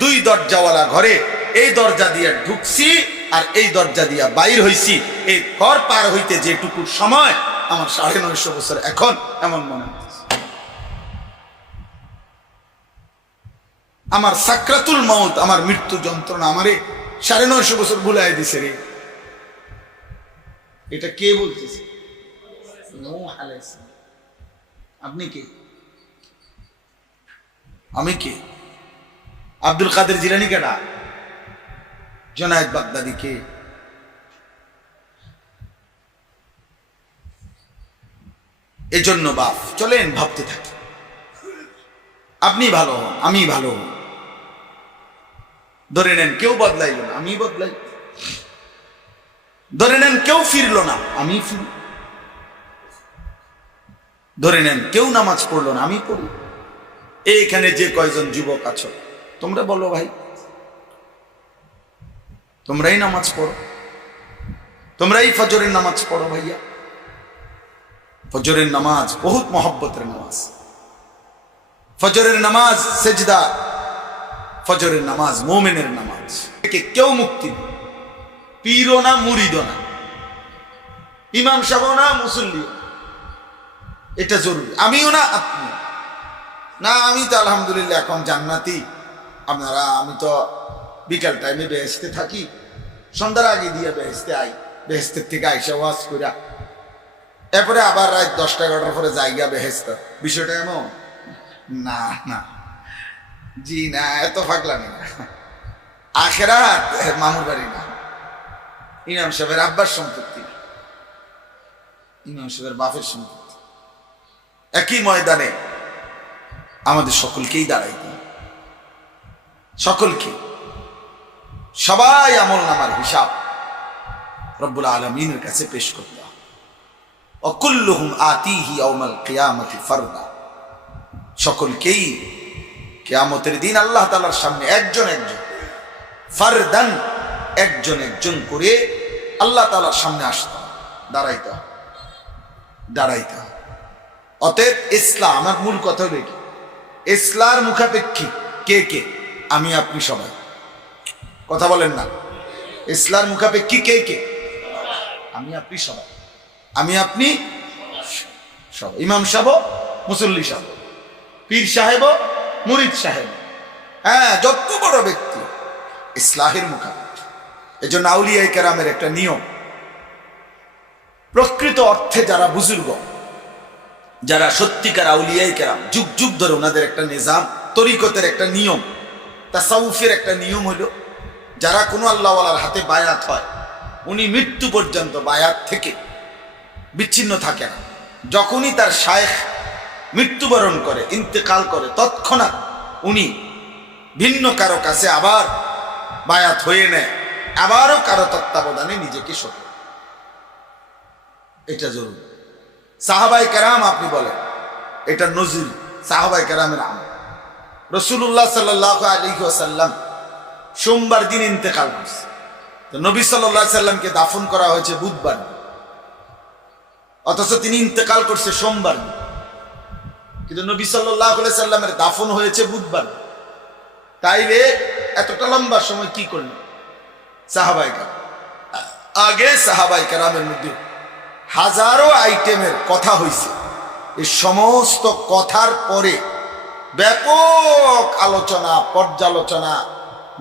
2 দরজাওয়ালা ঘরে এই দরজা দিয়ে ঢুকছি আর এই দরজা দিয়া বাইর হইছি, এই ঘর পার হইতে যেটুকু সময় আমার 950 বছর এখন এমন মনে হচ্ছে। আমার সাকরাতুল মউত, আমার মৃত্যু যন্ত্রণা আমারে 950 বছর ভুলাই দিছে রে। এটা কে বলতেছে? নূহ আলাইহিস সালাম। আপনি কে? আমি কে? আব্দুল কাদের জিলানী কেডা? জুনায়েদ বাগদাদি কে? এজন্য বাপ চলেন ভাবতে থাকি, আপনি ভালো হন, আমি ভালো হন। ধরে নেন কেউ বদলাইল না, আমি বদলাই। ধরে নেন কেউ ফিরলো না, আমি ফিরি। ধরে নেন কেউ নামাজ পড়লো না, আমি পড়ি। এইখানে যে কয়জন যুবক আছো, তোমরা বলো ভাই, তোমরাই নামাজ পড়ো, তোমরাই ফজরের নামাজ পড়ো ভাইয়া। ফজরের নামাজ বহুত মহব্বতের নামাজ। ফজরের নামাজ সেজদা, ফজরের নামাজ মুমিনের নামাজ। কেউ মুক্তি নেই, পীরও না, মুরিদও না, ইমাম সাহেবও না, মুসল্লিও। এটা জরুরি। আমিও না, আপনি না। আমি তো আলহামদুলিল্লাহ এখন জান্নাতি। আপনারা, আমি তো বিকাল টাইমে বেহেশতে থাকি, সন্ধ্যার আগে দিয়ে বেহেশতে আই, বেহেশতের থেকে আইসা ওয়াজ কইরা এরপরে আবার রাত 10টা-11টার পরে জায়গা বেহেশত। বিষয়টা এমন না, না জি না, এত পাগলামি না। আখেরাত মামুর বাড়ি না, ইমাম সাহেবের আব্বার সম্পত্তি, ইমাম সাহেবের বাপের সম্পত্তি। একই ময়দানে আমাদের সকলকেই দাঁড়াইতে, সকলকে, সবাই আমল নামার হিসাব রব্বুল আলামিনের কাছে পেশ করতে হবে। অকুল্লুহুম আতিহি ইয়াউমাল কিয়ামতি ফারদা, সকলকেই কিয়ামতের দিন আল্লাহ তাআলার সামনে একজন একজন, ফারদান, একজন একজন করে আল্লাহ তাআলার সামনে আসতে, দাঁড়াইতে, দাঁড়াইতে। অতএব ইসলাম, আমার মূল কথা হলো কি, ইসলার মুখাপেক্ষী কে কে? আমি আপনি সবাই। কথা বলেন না। ইসলার মুখাপেক্ষী কে কে? আমি আপনি সবাই। আমি আপনি সব। ইমাম সাহেব, মুসল্লি সাহেব, পীর সাহেব, মুরিদ সাহেব, হ্যাঁ, যত বড় ব্যক্তি ইসলাহের মুখাপেক্ষী। এই জন্য আউলিয়ায়ে কেরামের একটা নিয়ম, প্রকৃত অর্থে যারা বুজুর্গ যারা সত্যিকার আউলিয়ায়ে কেরাম, যুগ যুগ ধরে ওনাদের একটা নিজাম, তরিকতের একটা নিয়ম, তাসাউফের একটা নিয়ম হলো, যারা কোনো আল্লাহওয়ালার হাতে বায়াত হয় উনি মৃত্যু পর্যন্ত বায়াত থেকে বিচ্ছিন্ন থাকে না। যখনই তার শায়েখ মৃত্যুবরণ করে, ইন্তেকাল করে, তৎক্ষণাৎ উনি ভিন্ন কারো কাছে আবার বায়াত হয়ে নেয়, আবারও কারো তত্ত্বাবধানে নিজেকে সরে। এটা জরুরি। সাহাবায়ে কেরাম আপনি বলেন, এটা নজির সাহাবায়ে কেরামের আমল। রাসূলুল্লাহ সাল্লাল্লাহু আলাইহি ওয়াসাল্লাম সোমবার দিন ইন্তেকাল করছে, তো নবী সাল্লাল্লাহু আলাইহি সাল্লামকে দাফন করা হয়েছে বুধবার, অথচ তিনি ইন্তেকাল করছে সোমবার, কিন্তু নবী সাল্লাল্লাহু আলাইহি সাল্লামের দাফন হয়েছে বুধবার। তাইলে এতটা লম্বা সময় কি করলেন সাহাবায়ে কেরাম? আগে সাহাবায়ে কেরামের মধ্যে হাজারো আইটেমের কথা হয়েছে, এই সমস্ত কথার পরে ব্যাপক আলোচনা, পর্যালোচনা,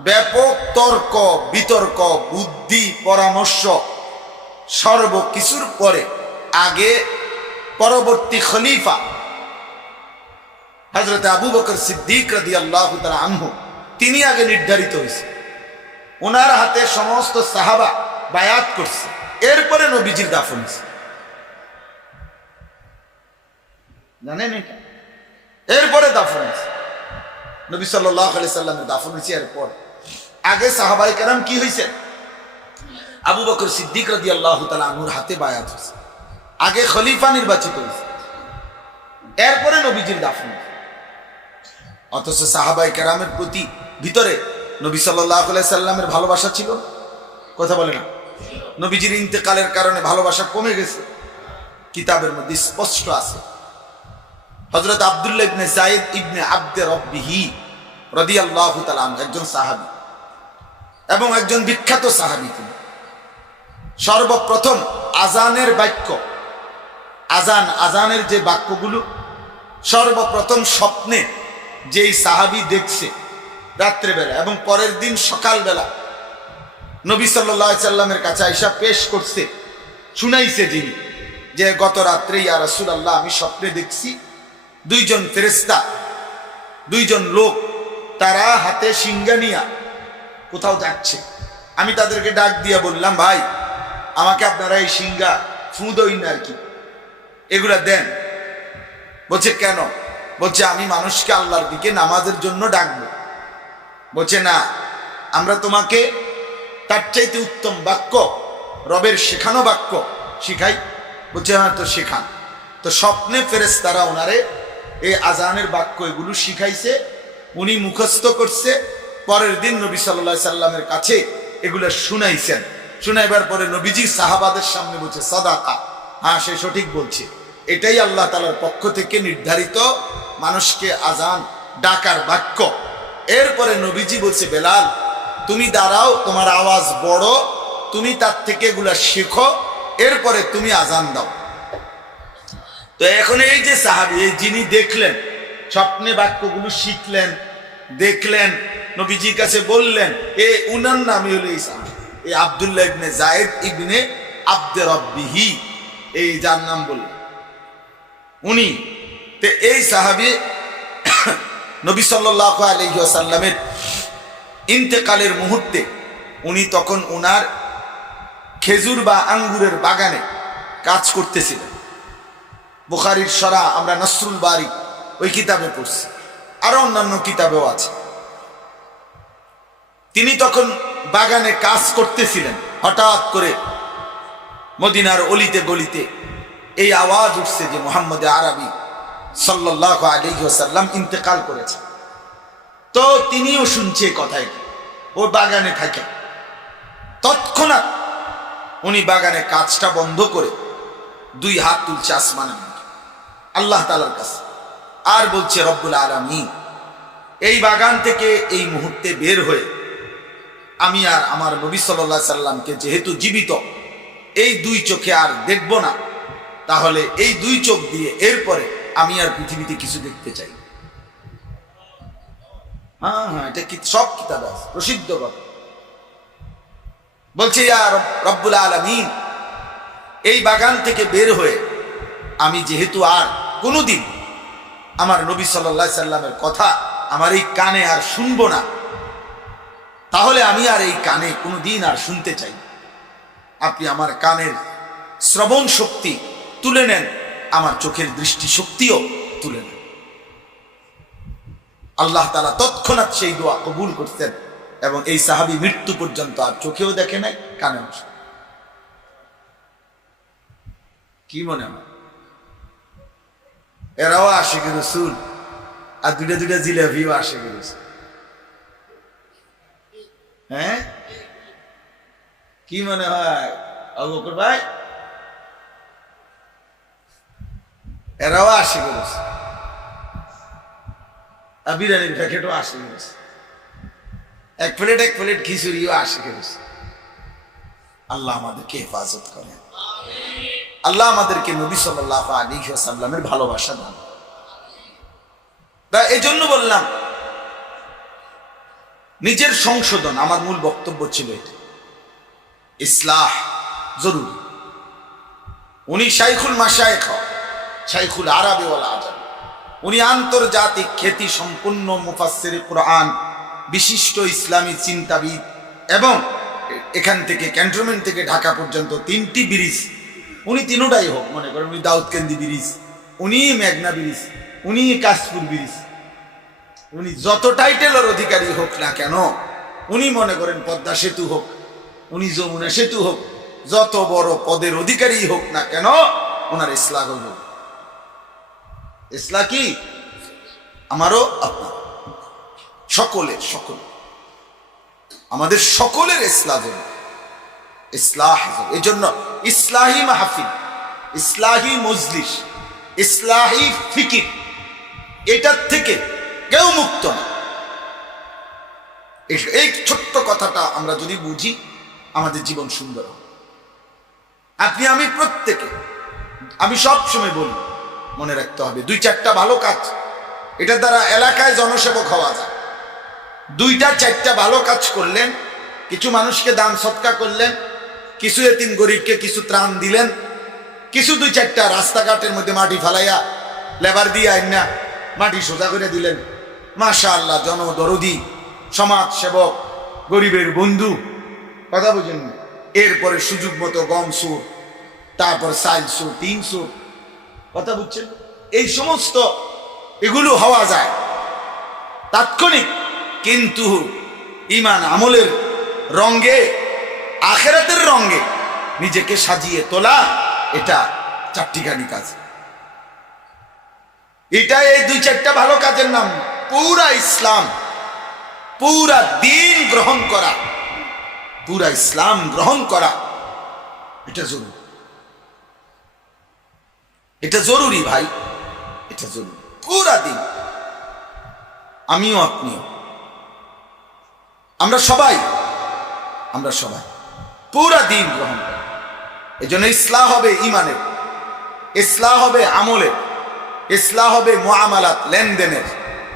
ব্যাপক তর্ক বিতর্ক, বুদ্ধি পরামর্শ, সর্বকিছুর পরে আগে পরবর্তী খলিফা হযরত আবু বকর সিদ্দিক রাদিয়াল্লাহু তাআলা আনহু, তিনি আগে নির্ধারিত হয়েছে, ওনার হাতে সমস্ত সাহাবা বায়াত করছে, এরপরে নবীজির দাফন হয়েছে। জানেন এটা? এরপরে দাফন হয়েছে, নবী সাল্লাল্লাহু আলাইহি সাল্লামের দাফন হয়েছে এরপর। আগে সাহাবায়ে কেরাম কি হয়েছে? আবু বকর সিদ্দিক রাদিয়াল্লাহু তাআলা আনহুর হাতে বায়াত হয়েছে, আগে খলিফা নির্বাচিত হয়েছে, এরপরে নবীজির দাফন। অথচ সাহাবায়ে কেরামের প্রতি ভিতরে নবী সাল্লাল্লাহু আলাইহি সাল্লামের ভালোবাসা ছিল, কথা বলে না? নবীজির ইন্তেকালের কারণে ভালোবাসা কমে গেছে? কিতাবের মধ্যে স্পষ্ট আছে। হযরত আব্দুল্লাহ ইবনে যায়েদ ইবনে আব্দে রব্বিহি রাদিয়াল্লাহু তাআলা আনহু একজন সাহাবী এবং একজন বিখ্যাত সাহাবী। তিনি সর্বপ্রথম আজানের বাক্য, আজানের যে বাক্যগুলো সর্বপ্রথম স্বপ্নে যেই সাহাবী দেখছে রাত্রেবেলা এবং পরের দিন সকালবেলা নবী সাল্লাল্লাহু আলাইহি সাল্লামের কাছে আয়েশা পেশ করছে, শুনাইছে যিনি, যে গত রাত্রে ইয়া রাসূলুল্লাহ আমি স্বপ্নে দেখছি দুইজন ফেরেশতা, দুইজন লোক, তারা হাতে সিংহা নিয়া কোথাও যাচ্ছে। আমি তাদেরকে ডাক দিয়া বললাম, ভাই আমাকে আপনারা এই সিংহা ফুঁদইন আর কি এগুলা দেন। বলছে কেন? বলছে আমি মানুষকে আল্লাহর দিকে নামাজের জন্য ডাকবো। বলছে না, আমরা তোমাকে তার চাইতে উত্তম বাক্য, রবের শেখানো বাক্য শিখাই। বলছে হ্যাঁ, তো শেখান। তো স্বপ্নে ফেরেশতারা ওনারে এই আজানের বাক্য এগুলো শিখাইছে, উনি মুখস্থ করছে, পরের দিন নবী সাল্লাল্লাহু আলাইহি সাল্লামের কাছে এগুলো শুনাইছেন। শুনাইবার পরে নবীজি সাহাবাদের সামনে বলছে সাদাকা, হ্যাঁ সে সঠিক বলছে, এটাই আল্লাহ তাআলার পক্ষ থেকে নির্ধারিত মানুষকে আজান ডাকার বাক্য। এরপরে নবীজি বলছে বেলাল তুমি দাঁড়াও, তোমার আওয়াজ বড়, তুমি তার থেকে এগুলা শেখো, এরপরে তুমি আজান দাও। তো এখন এই যে সাহাবী, এই যিনি দেখলেন স্বপ্নে বাক্যগুলো শিখলেন, দেখলেন, নবীজির কাছে বললেন, উনার নামই হলো এই সাহাবী, এই আব্দুল্লাহ ইবনে যায়েদ ইবনে আব্দে রব্বিহি, এই যার নাম বললেন উনি। তো এই সাহাবী নবী সাল্লাল্লাহু আলাইহি ওয়াসাল্লামের ইন্তেকালের মুহূর্তে উনি তখন উনার খেজুর বা আঙ্গুরের বাগানে কাজ করতেছিলেন। বুখারীর শরা আমরা নসরুল বারী ওই কিতাবে পড়ছি, আরো অন্যান্য কিতাবেও আছে। তিনি তখন বাগানে কাজ করতেছিলেন, হঠাৎ করে মদিনার অলিতে গলিতে এই আওয়াজ উঠছে যে মুহাম্মদ আরবি সাল্লাল্লাহু আলাইহি ওয়াসাল্লাম ইন্তেকাল করেছে। তো তিনিও শুনছে কথাই, ও বাগানে থাকে। তৎক্ষণাৎ উনি বাগানে কাজটা বন্ধ করে দুই হাত তুলছে আসমানের দিকে, আল্লাহ তাআলার কাছে, আর বলছে রব্বুল আলামিন এই বাগান থেকে এই মুহূর্তে বের হয়ে আমি আর আমার নবী সাল্লাল্লাহু আলাইহি সাল্লামকে যেহেতু জীবিত এই দুই চোখে আর দেখব না, তাহলে এই দুই চোখ দিয়ে এরপরে আমি আর পৃথিবীতে কিছু দেখতে চাই। হ্যাঁ হ্যাঁ, এটা কি সব কিতাবে আছে, প্রসিদ্ধ কথা। বলছে ইয়া রব্বুল আলামিন এই বাগান থেকে বের হয়ে আমি যেহেতু আর কোনোদিন আমার নবী সাল্লাল্লাহু আলাইহি সাল্লামের কথা আমার এই কানে আর শুনবো না, তাহলে আমি আর এই কানে কোনোদিন আর শুনতে চাই না। আপনি আমার কানের শ্রবণ শক্তি তুলে নেন, আমার চোখের দৃষ্টি শক্তিও তুলে নেন। আল্লাহ তাআলা তৎক্ষণাৎ সেই দোয়া কবুল করতেন এবং এই সাহাবী মৃত্যু পর্যন্ত আর চোখেও দেখে নাই, কানেও শোনে। কি মনে হয় এরাও আশিক রাসূল, আর দুইটা দুইটা জিলাপিও আশিক রাসূল? হ্যাঁ, কি মনে হয় আবু বকর ভাই? এরাও আশিক রাসূল, আর বিরিয়ানির প্যাকেটও আশিক রাসূল, এক প্লেট খিচুড়িও আশিক রাসূল। আল্লাহ আমাদেরকে হেফাজত করেন, আল্লাহ আমাদেরকে নবী সাল্লাল্লাহু আলাইহি ওয়াসাল্লামের ভালোবাসা দান। তা এই জন্য বললাম নিজের সংশোধন, আমার মূল বক্তব্য ছিল এটা, ইসলাহ জরুরি। উনি শাইখুল মাশায়েখ, শাইখুল আরবি ওয়াল আজম, উনি আন্তর্জাতিক খ্যাতি সম্পন্ন মুফাসসির কোরআন, বিশিষ্ট ইসলামী চিন্তাবিদ, এবং এখান থেকে ক্যান্টনমেন্ট থেকে ঢাকা পর্যন্ত 3টি ব্রিজ, উনি তিনটাই হোক, মনে করেন উনি দাউদকান্দি ব্রিজ, উনি মেঘনা ব্রিজ, উনি কাশপুর ব্রিজ, উনি যত টাইটেলের অধিকারী হোক না কেন, উনি মনে করেন পদ্মা সেতু হোক, উনি যমুনা সেতু হোক, যত বড় পদের অধিকারী হোক না কেন, ওনার ইসলাহ হল। ইসলাহ কি? আমারও আপনার সকলের, আমাদের সকলের ইসলাহ হল, ইসলাহ। এই জন্য ইসলাহি মাহফিল, ইসলাহি মজলিস, ইসলাহি ফিকির, এটার থেকে কেউ মুক্ত না। এই ছোট্ট কথাটা আমরা যদি বুঝি, আমাদের জীবন সুন্দর হবে। আপনি আমি প্রত্যেকে, আমি সব সময় বলি, মনে রাখতে হবে 2-4টা ভালো কাজ, এটার দ্বারা এলাকায় জনসেবক হওয়া যায়। 2-4টা ভালো কাজ করলেন, কিছু মানুষকে দান সৎকা করলেন, কিছু এতিম গরিবকে কিছু ত্রাণ দিলেন, কিছু 2-4টা রাস্তাঘাটের মধ্যে মাটি ফালাইয়া লেবার দিয়ে আইনা মাটি সোজা করে দিলেন, মাশাআল্লাহ, জনদরদি, সমাজ সেবক, গরিবের বন্ধু, কথা বুঝেন। এরপরে সুযোগ মতো গম সুর, তারপর চাল সুর, 3 সুর, কথা বুঝছেন। এই সমস্ত এগুলো হওয়া যায় তাৎক্ষণিক, কিন্তু ঈমান আমলের রঙে, আখিরাতের রঙে নিজেকে সাজিয়ে তোলা, এটা 4টিখানি কাজ। এটা এই 2-4টা ভালো কাজের নাম। পুরা ইসলাম, পুরা দ্বীন গ্রহণ করা, পুরা ইসলাম গ্রহণ করা, এটা জরুরি, এটা জরুরি ভাই, এটা জরুরি। পুরা দিন, আমিও আপনিও, আমরা সবাই পুরা দিন গ্রহণ করি। এই জন্য ইসলাহ হবে ঈমানের, ইসলাহ হবে আমলের, ইসলাহ হবে মুআমালাত লেনদেনের,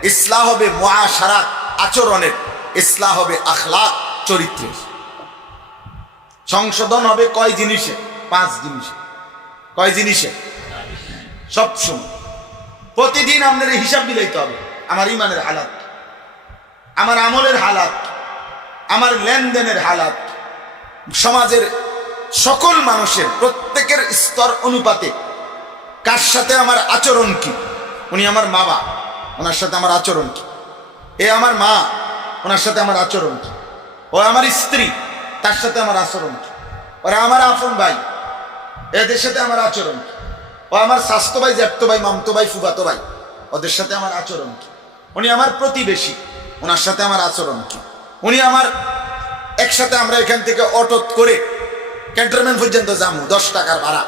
ইসলাহ হবে মুআশারাত আচরণের, ইসলাহ হবে আখলাক চরিত্রের। সংশোধন হবে কয় জিনিসে? 5 জিনিসে। কয় জিনিসে? সবসময় প্রতিদিন আপনার হিসাব মিলাইতে হবে, আমার ঈমানের হালাত, আমার আমলের হালাত, আমার লেনদেনের হালাত, সমাজের সকল মানুষের প্রত্যেকের স্তর অনুপাতে কার সাথে আমার আচরণ কি। উনি আমার বাবা, ওনার সাথে আমার আচরণ কি? এ আমার মা, ওনার সাথে আমার আচরণ কি? ও আমার স্ত্রী, তার সাথে আমার আচরণ কি? ওরা আমার আপন ভাই, এদের সাথে আমার আচরণ কি? ও আমার স্বাস্থ্য ভাই, জ্যাঠতো ভাই, মামতো ভাই, ফুফাতো ভাই, ওদের সাথে আমার আচরণ কি? উনি আমার প্রতিবেশী, ওনার সাথে আমার আচরণ কি? উনি আমার একসাথে, আমরা এখান থেকে অটো করে ক্যান্টনমেন্ট পর্যন্ত যাবো, 10 টাকার ভাড়া,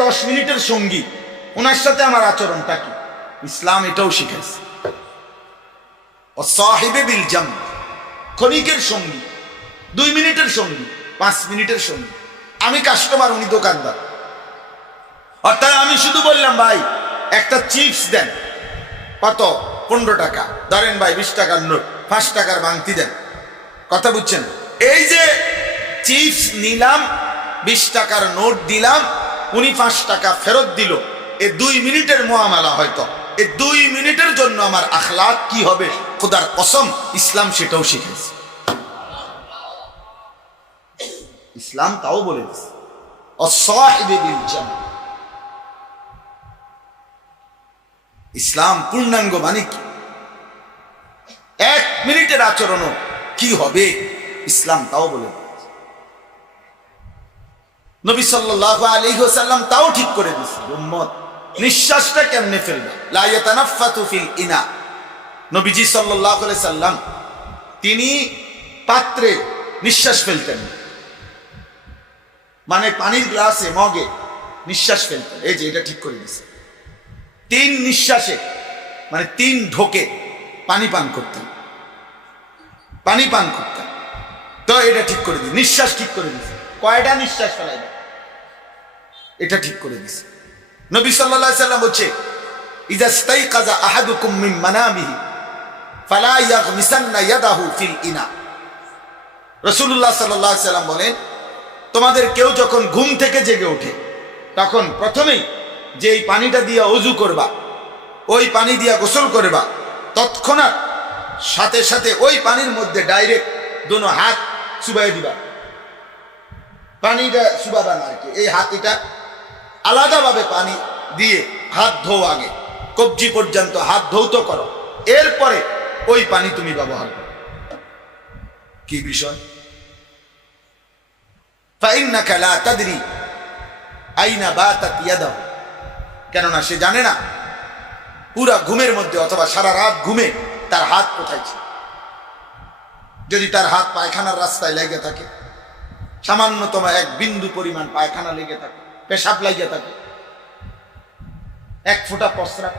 10 মিনিটের সঙ্গী, ওনার সাথে আমার আচরণটা কি? ইসলাম এটাও শিখাইছে। ও সাহিবে বিল জাম, ক্ষণিকের সঙ্গী, 2 মিনিটের সঙ্গী, 5 মিনিটের সঙ্গী। আমি কাস্টমার, উনি দোকানদার। অর্থাৎ আমি শুধু বললাম ভাই একটা চিপস দেন, কত? 15 টাকা। ধরেন ভাই 20 টাকার নোট, 5 টাকার ভাঙতি দেন, কথা বুঝছেন? এই যে চিপস নিলাম, 20 টাকার নোট দিলাম, উনি 5 টাকা ফেরত দিল, এই 2 মিনিটের মুআমালা হয়তো এই 2 মিনিটের জন্য আমার আখলাক কি হবে, খোদার কসম ইসলাম সেটাও শিখাইছে। ইসলাম তাও বলে দিচ্ছে অসাহিবে বিল জামা। ইসলাম পূর্ণাঙ্গ মানে কি, 1 মিনিটের আচরণও কি হবে ইসলাম তাও বলে দিচ্ছে। নবী সাল্লাল্লাহু আলাইহি ওয়াসাল্লাম তাও ঠিক করে দিচ্ছে, উম্মত নিঃশ্বাসটা কেমনে ফেলবে, লা ইয়াতানাফাতু ফিল ইনা। নবীজি সাল্লাল্লাহু আলাইহি সাল্লাম তিনি পাত্রে নিঃশ্বাস ফেলতেন, মানে পানির গ্লাসে মগে নিঃশ্বাস ফেলতেন। এই যে এটা ঠিক করে দিচ্ছে, 3 নিঃশ্বাসে মানে 3 ঢোকে পানি পান করতেন, পানি পান করতেন। তো এটা ঠিক করে দিচ্ছে, নিঃশ্বাস ঠিক করে দিচ্ছে, কয়টা নিঃশ্বাস ফেলাইবে এটা ঠিক করে দিচ্ছে। নবী সাল্লাল্লাহু আলাইহি সাল্লাম বলছে ইযা ইস্তাইকাযা আহাদুকুম মিন মানামিহি ফালা ইয়াগমিসান্না ইয়াদাহু ফিল ইনা। রাসূলুল্লাহ সাল্লাল্লাহু আলাইহি সাল্লাম বলেন, তোমাদের কেউ যখন ঘুম থেকে জেগে ওঠে তখন প্রথমেই যে এই পানিটা দিয়ে ওযু করবা, ওই পানি দিয়ে গোসল করবা, তৎক্ষণাৎ সাথে সাথে ওই পানির মধ্যে ডাইরেক্ট দুনো হাত চুবাই দিবা। পানিটা চুবাবা না আর কি, এই হাত এটা আলাদাভাবে পানি দিয়ে হাত ধোও, আগে কবজি পর্যন্ত হাত ধৌত করো, এরপরে ওই পানি তুমি ব্যবহার করো। কি বিষয়? ফাইন্নাকা লা তাদরি আইনা বাতাত ইয়াদাহু, কেননা সে জানে না পুরা ঘুমের মধ্যে অথবা সারা রাত ঘুমে তার হাত কোথায় ছিল। যদি তার হাত পায়খানার রাস্তায় লেগে থাকে, সামান্যতম 1 বিন্দু পরিমাণ পায়খানা লেগে থাকে, পেশাব লেগে থাকে, 1 ফোঁটা প্রস্রাব,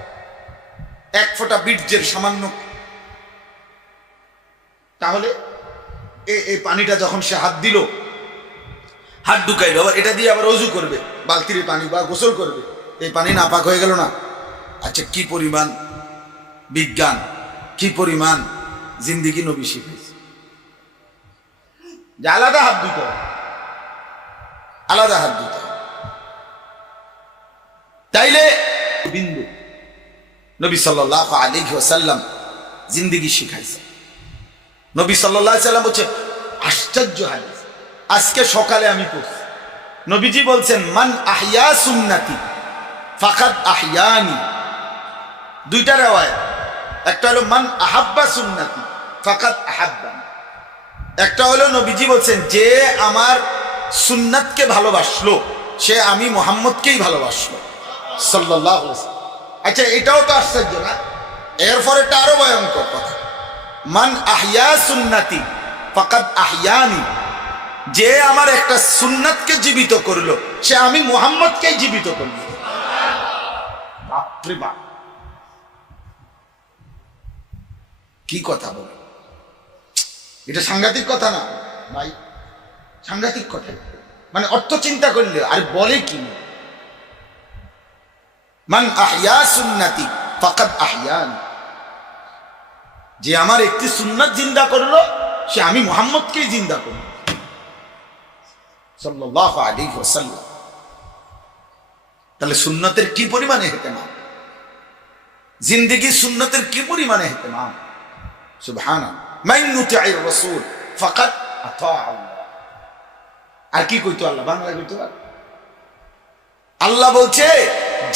1 ফোঁটা বীর্যের সামান্য, তাহলে এই পানিটা যখন সে হাত দিল, হাত ঢুকাইল, আবার এটা দিয়ে আবার ওযু করবে, বালতির পানি বা গোসল করবে, এই পানি নাপাক হয়ে গেল না? আচ্ছা, কি পরিমাণ বিজ্ঞান, কি পরিমাণ জিন্দিগি নবী শিখেছে যে আলাদা হাত দিতে হবে, আলাদা হাত দিতে হবে। তাইলে বিন্দু নবী সাল্লাল্লাহু আলাইহি ওয়াসাল্লাম জিন্দিগি শিখাইছে। নবী সাল্লাল্লাহু আলাইহি ওয়াসাল্লাম বলছে, আশ্চর্য হাদিস, আজকে সকালে আমি পড়ছি, নবীজি বলছেন মান আহইয়া সুন্নতি ফাকাদ আহইয়ানি। 2টা riwayat, একটা হলো মান আহাব্বা সুন্নতি ফাকাদ আহাব্বানি, একটা হলো নবীজি বলছেন যে আমার সুন্নাতকে ভালোবাসলো সে আমি মুহাম্মদকেই ভালোবাসলো সাল্লাল্লাহু আলাইহি ওয়াসাল্লাম। আচ্ছা, এটাও তো আশ্চর্য না? এরপর এটা আরো ভয়ঙ্কর কথা, মান আহইয়া সুন্নতি ফাকাদ আহইয়ানি, যে আমার একটা সুন্নাতকে জীবিত করলো সে আমি মুহাম্মদকেই জীবিত করলো। বাপরে বাপ, কি কথা বলে, এটা সাংঘাতিক কথা না ভাই, সাংঘাতিক কথা। মানে অর্থ চিন্তা করলে আর বলে কি, মান আহইয়া সুন্নতি ফাকাদ আহইয়ানি, যে আমার একটি সুন্নাত জিন্দা করলো সে আমি মুহাম্মদকেই জিন্দা করলো সাল্লাল্লাহু আলাইহি ওয়াসাল্লাম। তাহলে সুন্নতের কি পরিমাণে ইহতিমাম, জিন্দেগি সুন্নতের কি পরিমাণে ইহতিমাম, সুবহানাল্লাহ। মান ইউতি'র রাসূল ফাকাদ আতা আল্লাহ। আর কি কইতো আল্লাহ, বাংলায় কইতো আল্লাহ বলছে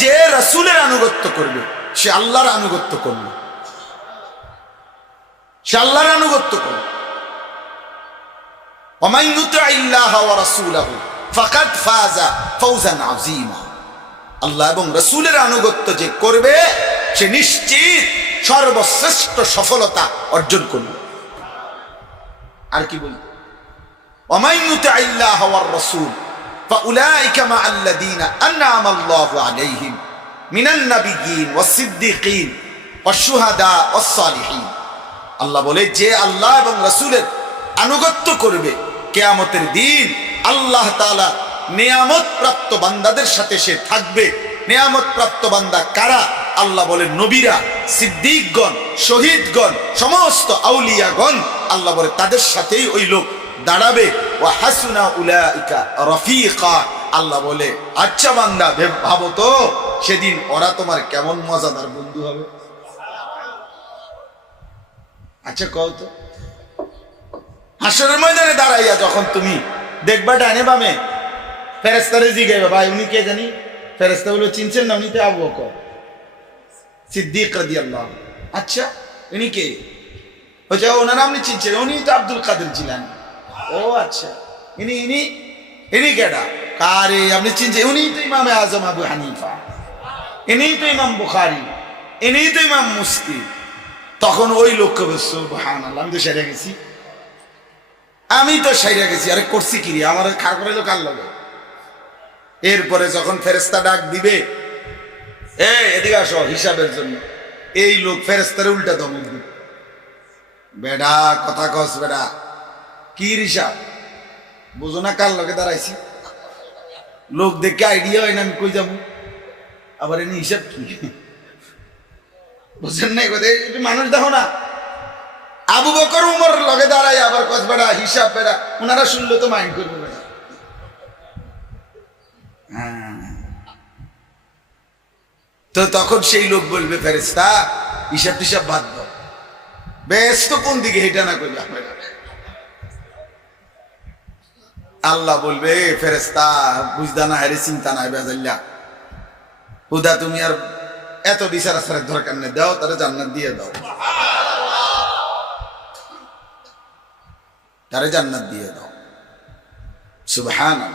যে রাসূলের আনুগত্য করবে সে আল্লাহর আনুগত্য করবে, সে আল্লাহর আনুগত্য করবে। ওয়া ইউতি'ল্লাহ ওয়া রাসূলাহু ফাকাদ ফাযা ফাওজান আযীমা। আল্লাহ এবং রাসূলের আনুগত্য যে করবে সে নিশ্চিত সর্বশ্রেষ্ঠ সফলতা অর্জন করবে। আর কি বলতে, ওয়া ইউতি'ল্লাহ ওয়া রাসূল ফাউলাইকা মা'আল্লাযীনা আন'আমা আল্লাহু আলাইহিম মিনান নাবিয়্যিন ওয়াস সিদ্দীকিন ওয়াশ শুহাদা ওয়াস সালিহিন। আল্লাহ বলে যে আল্লাহ এবং রাসূলের আনুগত্য করবে কিয়ামতের দিন আল্লাহ তাআলা নিয়ামত প্রাপ্ত বান্দাদের সাথে সে থাকবে। নিয়ামত প্রাপ্ত বান্দা কারা? আল্লাহ বলেন নবীরা, সিদ্দিকগণ, শহীদগণ, সমস্ত আউলিয়াগণ। আল্লাহ বলে তাদের সাথেই ওই লোক দাঁড়াবে। ওয়া হাসুনা উলাইকা রফিকা। আল্লাহ বলে আচ্ছা বান্দা ভাবো তো সেদিন ওরা তোমার কেমন মজাদার বন্ধু হবে। আচ্ছা কও তো, হাসরের ময়দানে দাঁড়াইয়া যখন তুমি দেখবা ডানে বামে ফেরেশতারে জিগাইবা, ভাই উনি কে জানি? ফেরেশতা বলে চিনছেন না, উনি তো আবু বকর সিদ্দিক রাদিয়াল্লাহু। আচ্ছা উনি কে? বলছে ওনার আপনি চিনছেন, উনি তো আব্দুল কাদের জিলানী। ও আচ্ছা, ইনি ইনি ইনি কেডা? কারে আপনি চিনছেন? উনি তো ইমামে আজম আবু হানিফা, ইনি তো ইমাম বুখারী, ইনি তো ইমাম মুসলিম। তখন ওই লোককে বলছে সুবহানাল্লাহ, আমি তো সেরে গেছি, আমি তো সেরে গেছি, আরে করছি কি রে, আমার খাড় করাইলো কার লাগে? এরপরে যখন ফেরেশতা ডাক দিবে, এদিকে আসো হিসাবের জন্য, এই লোক ফেরেশতারে উল্টা ধমক দিবে, বেডা কথা কস বেডা, কি হিসাব বুঝো না কার লগে দাঁড়াইছি? লোক দেখে আইডিয়া হয় না আমি কই যাবো, আবার এনে হিসাব কি বুঝেন নাই? মানুষ দেখো না, আবু বকর উমর লগে দাঁড়াই আবার কস বেড়া হিসাব বেড়া, ওনারা শুনলে তো মাইন্ড করবে বেড়া। তো তখন সেই লোক বলবে ফেরেশতা হিসাব টিসাব বাদ দাও, বেশ তো কোন দিকে হেঁটে না করবে। আল্লাহ বলবে ফেরেশতা বুঝদা না, হেরে চিন্তা নাই বেজাল্লা, হুদা তুমি আর এত বিচার আচারের দরকার নেই, দাও তারা জান্নাত দিয়ে দাও, তারে জান্নাত দিয়ে দাও। সুবহানাল্লাহ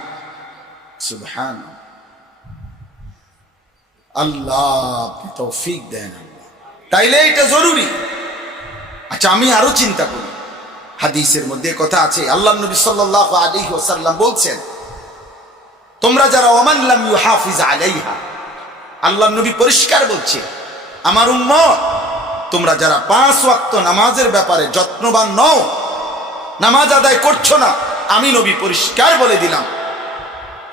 সুবহানাল্লাহ, আল্লাহ তৌফিক দেন। তাইলে এটা জরুরি। আচ্ছা আমি আরো চিন্তা করি, হাদিসের মধ্যে কথা আছে, আল্লাহ নবী সাল্লাল্লাহু আলাইহি ওয়াসাল্লাম বলছেন, তোমরা যারা ওমান লাম ইউহাফিজ আলাইহা, আল্লাহ নবী পরিষ্কার বলছে, আমার উম্মত তোমরা যারা 5 ওয়াক্ত নামাজের ব্যাপারে যত্নবান নও, নামাজ আদায় করছো না, আমি নবী পরিষ্কার বলে দিলাম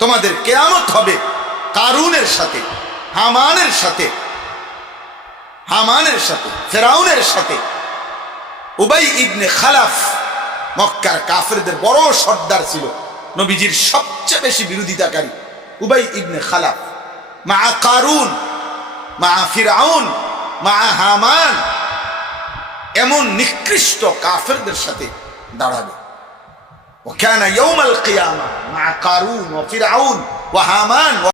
তোমাদের কিয়ামত হবে কারুনের সাথে, হামানের সাথে, ফেরাউনের সাথে। উবাই ইবনে খালাফ মক্কার কাফেরদের বড় সর্দার ছিল, নবীজির সবচেয়ে বেশি বিরোধিতাকারী উবাই ইবনে খালাফ, মা কারুন, মা ফিরাউন, মা হামান, এমন নিকৃষ্ট কাফেরদের সাথে দাঁড়াবে। ওয়াকানা ইয়াউমাল কিয়ামা মা কারুন ওয়া ফিরাউন ওয়া হামান।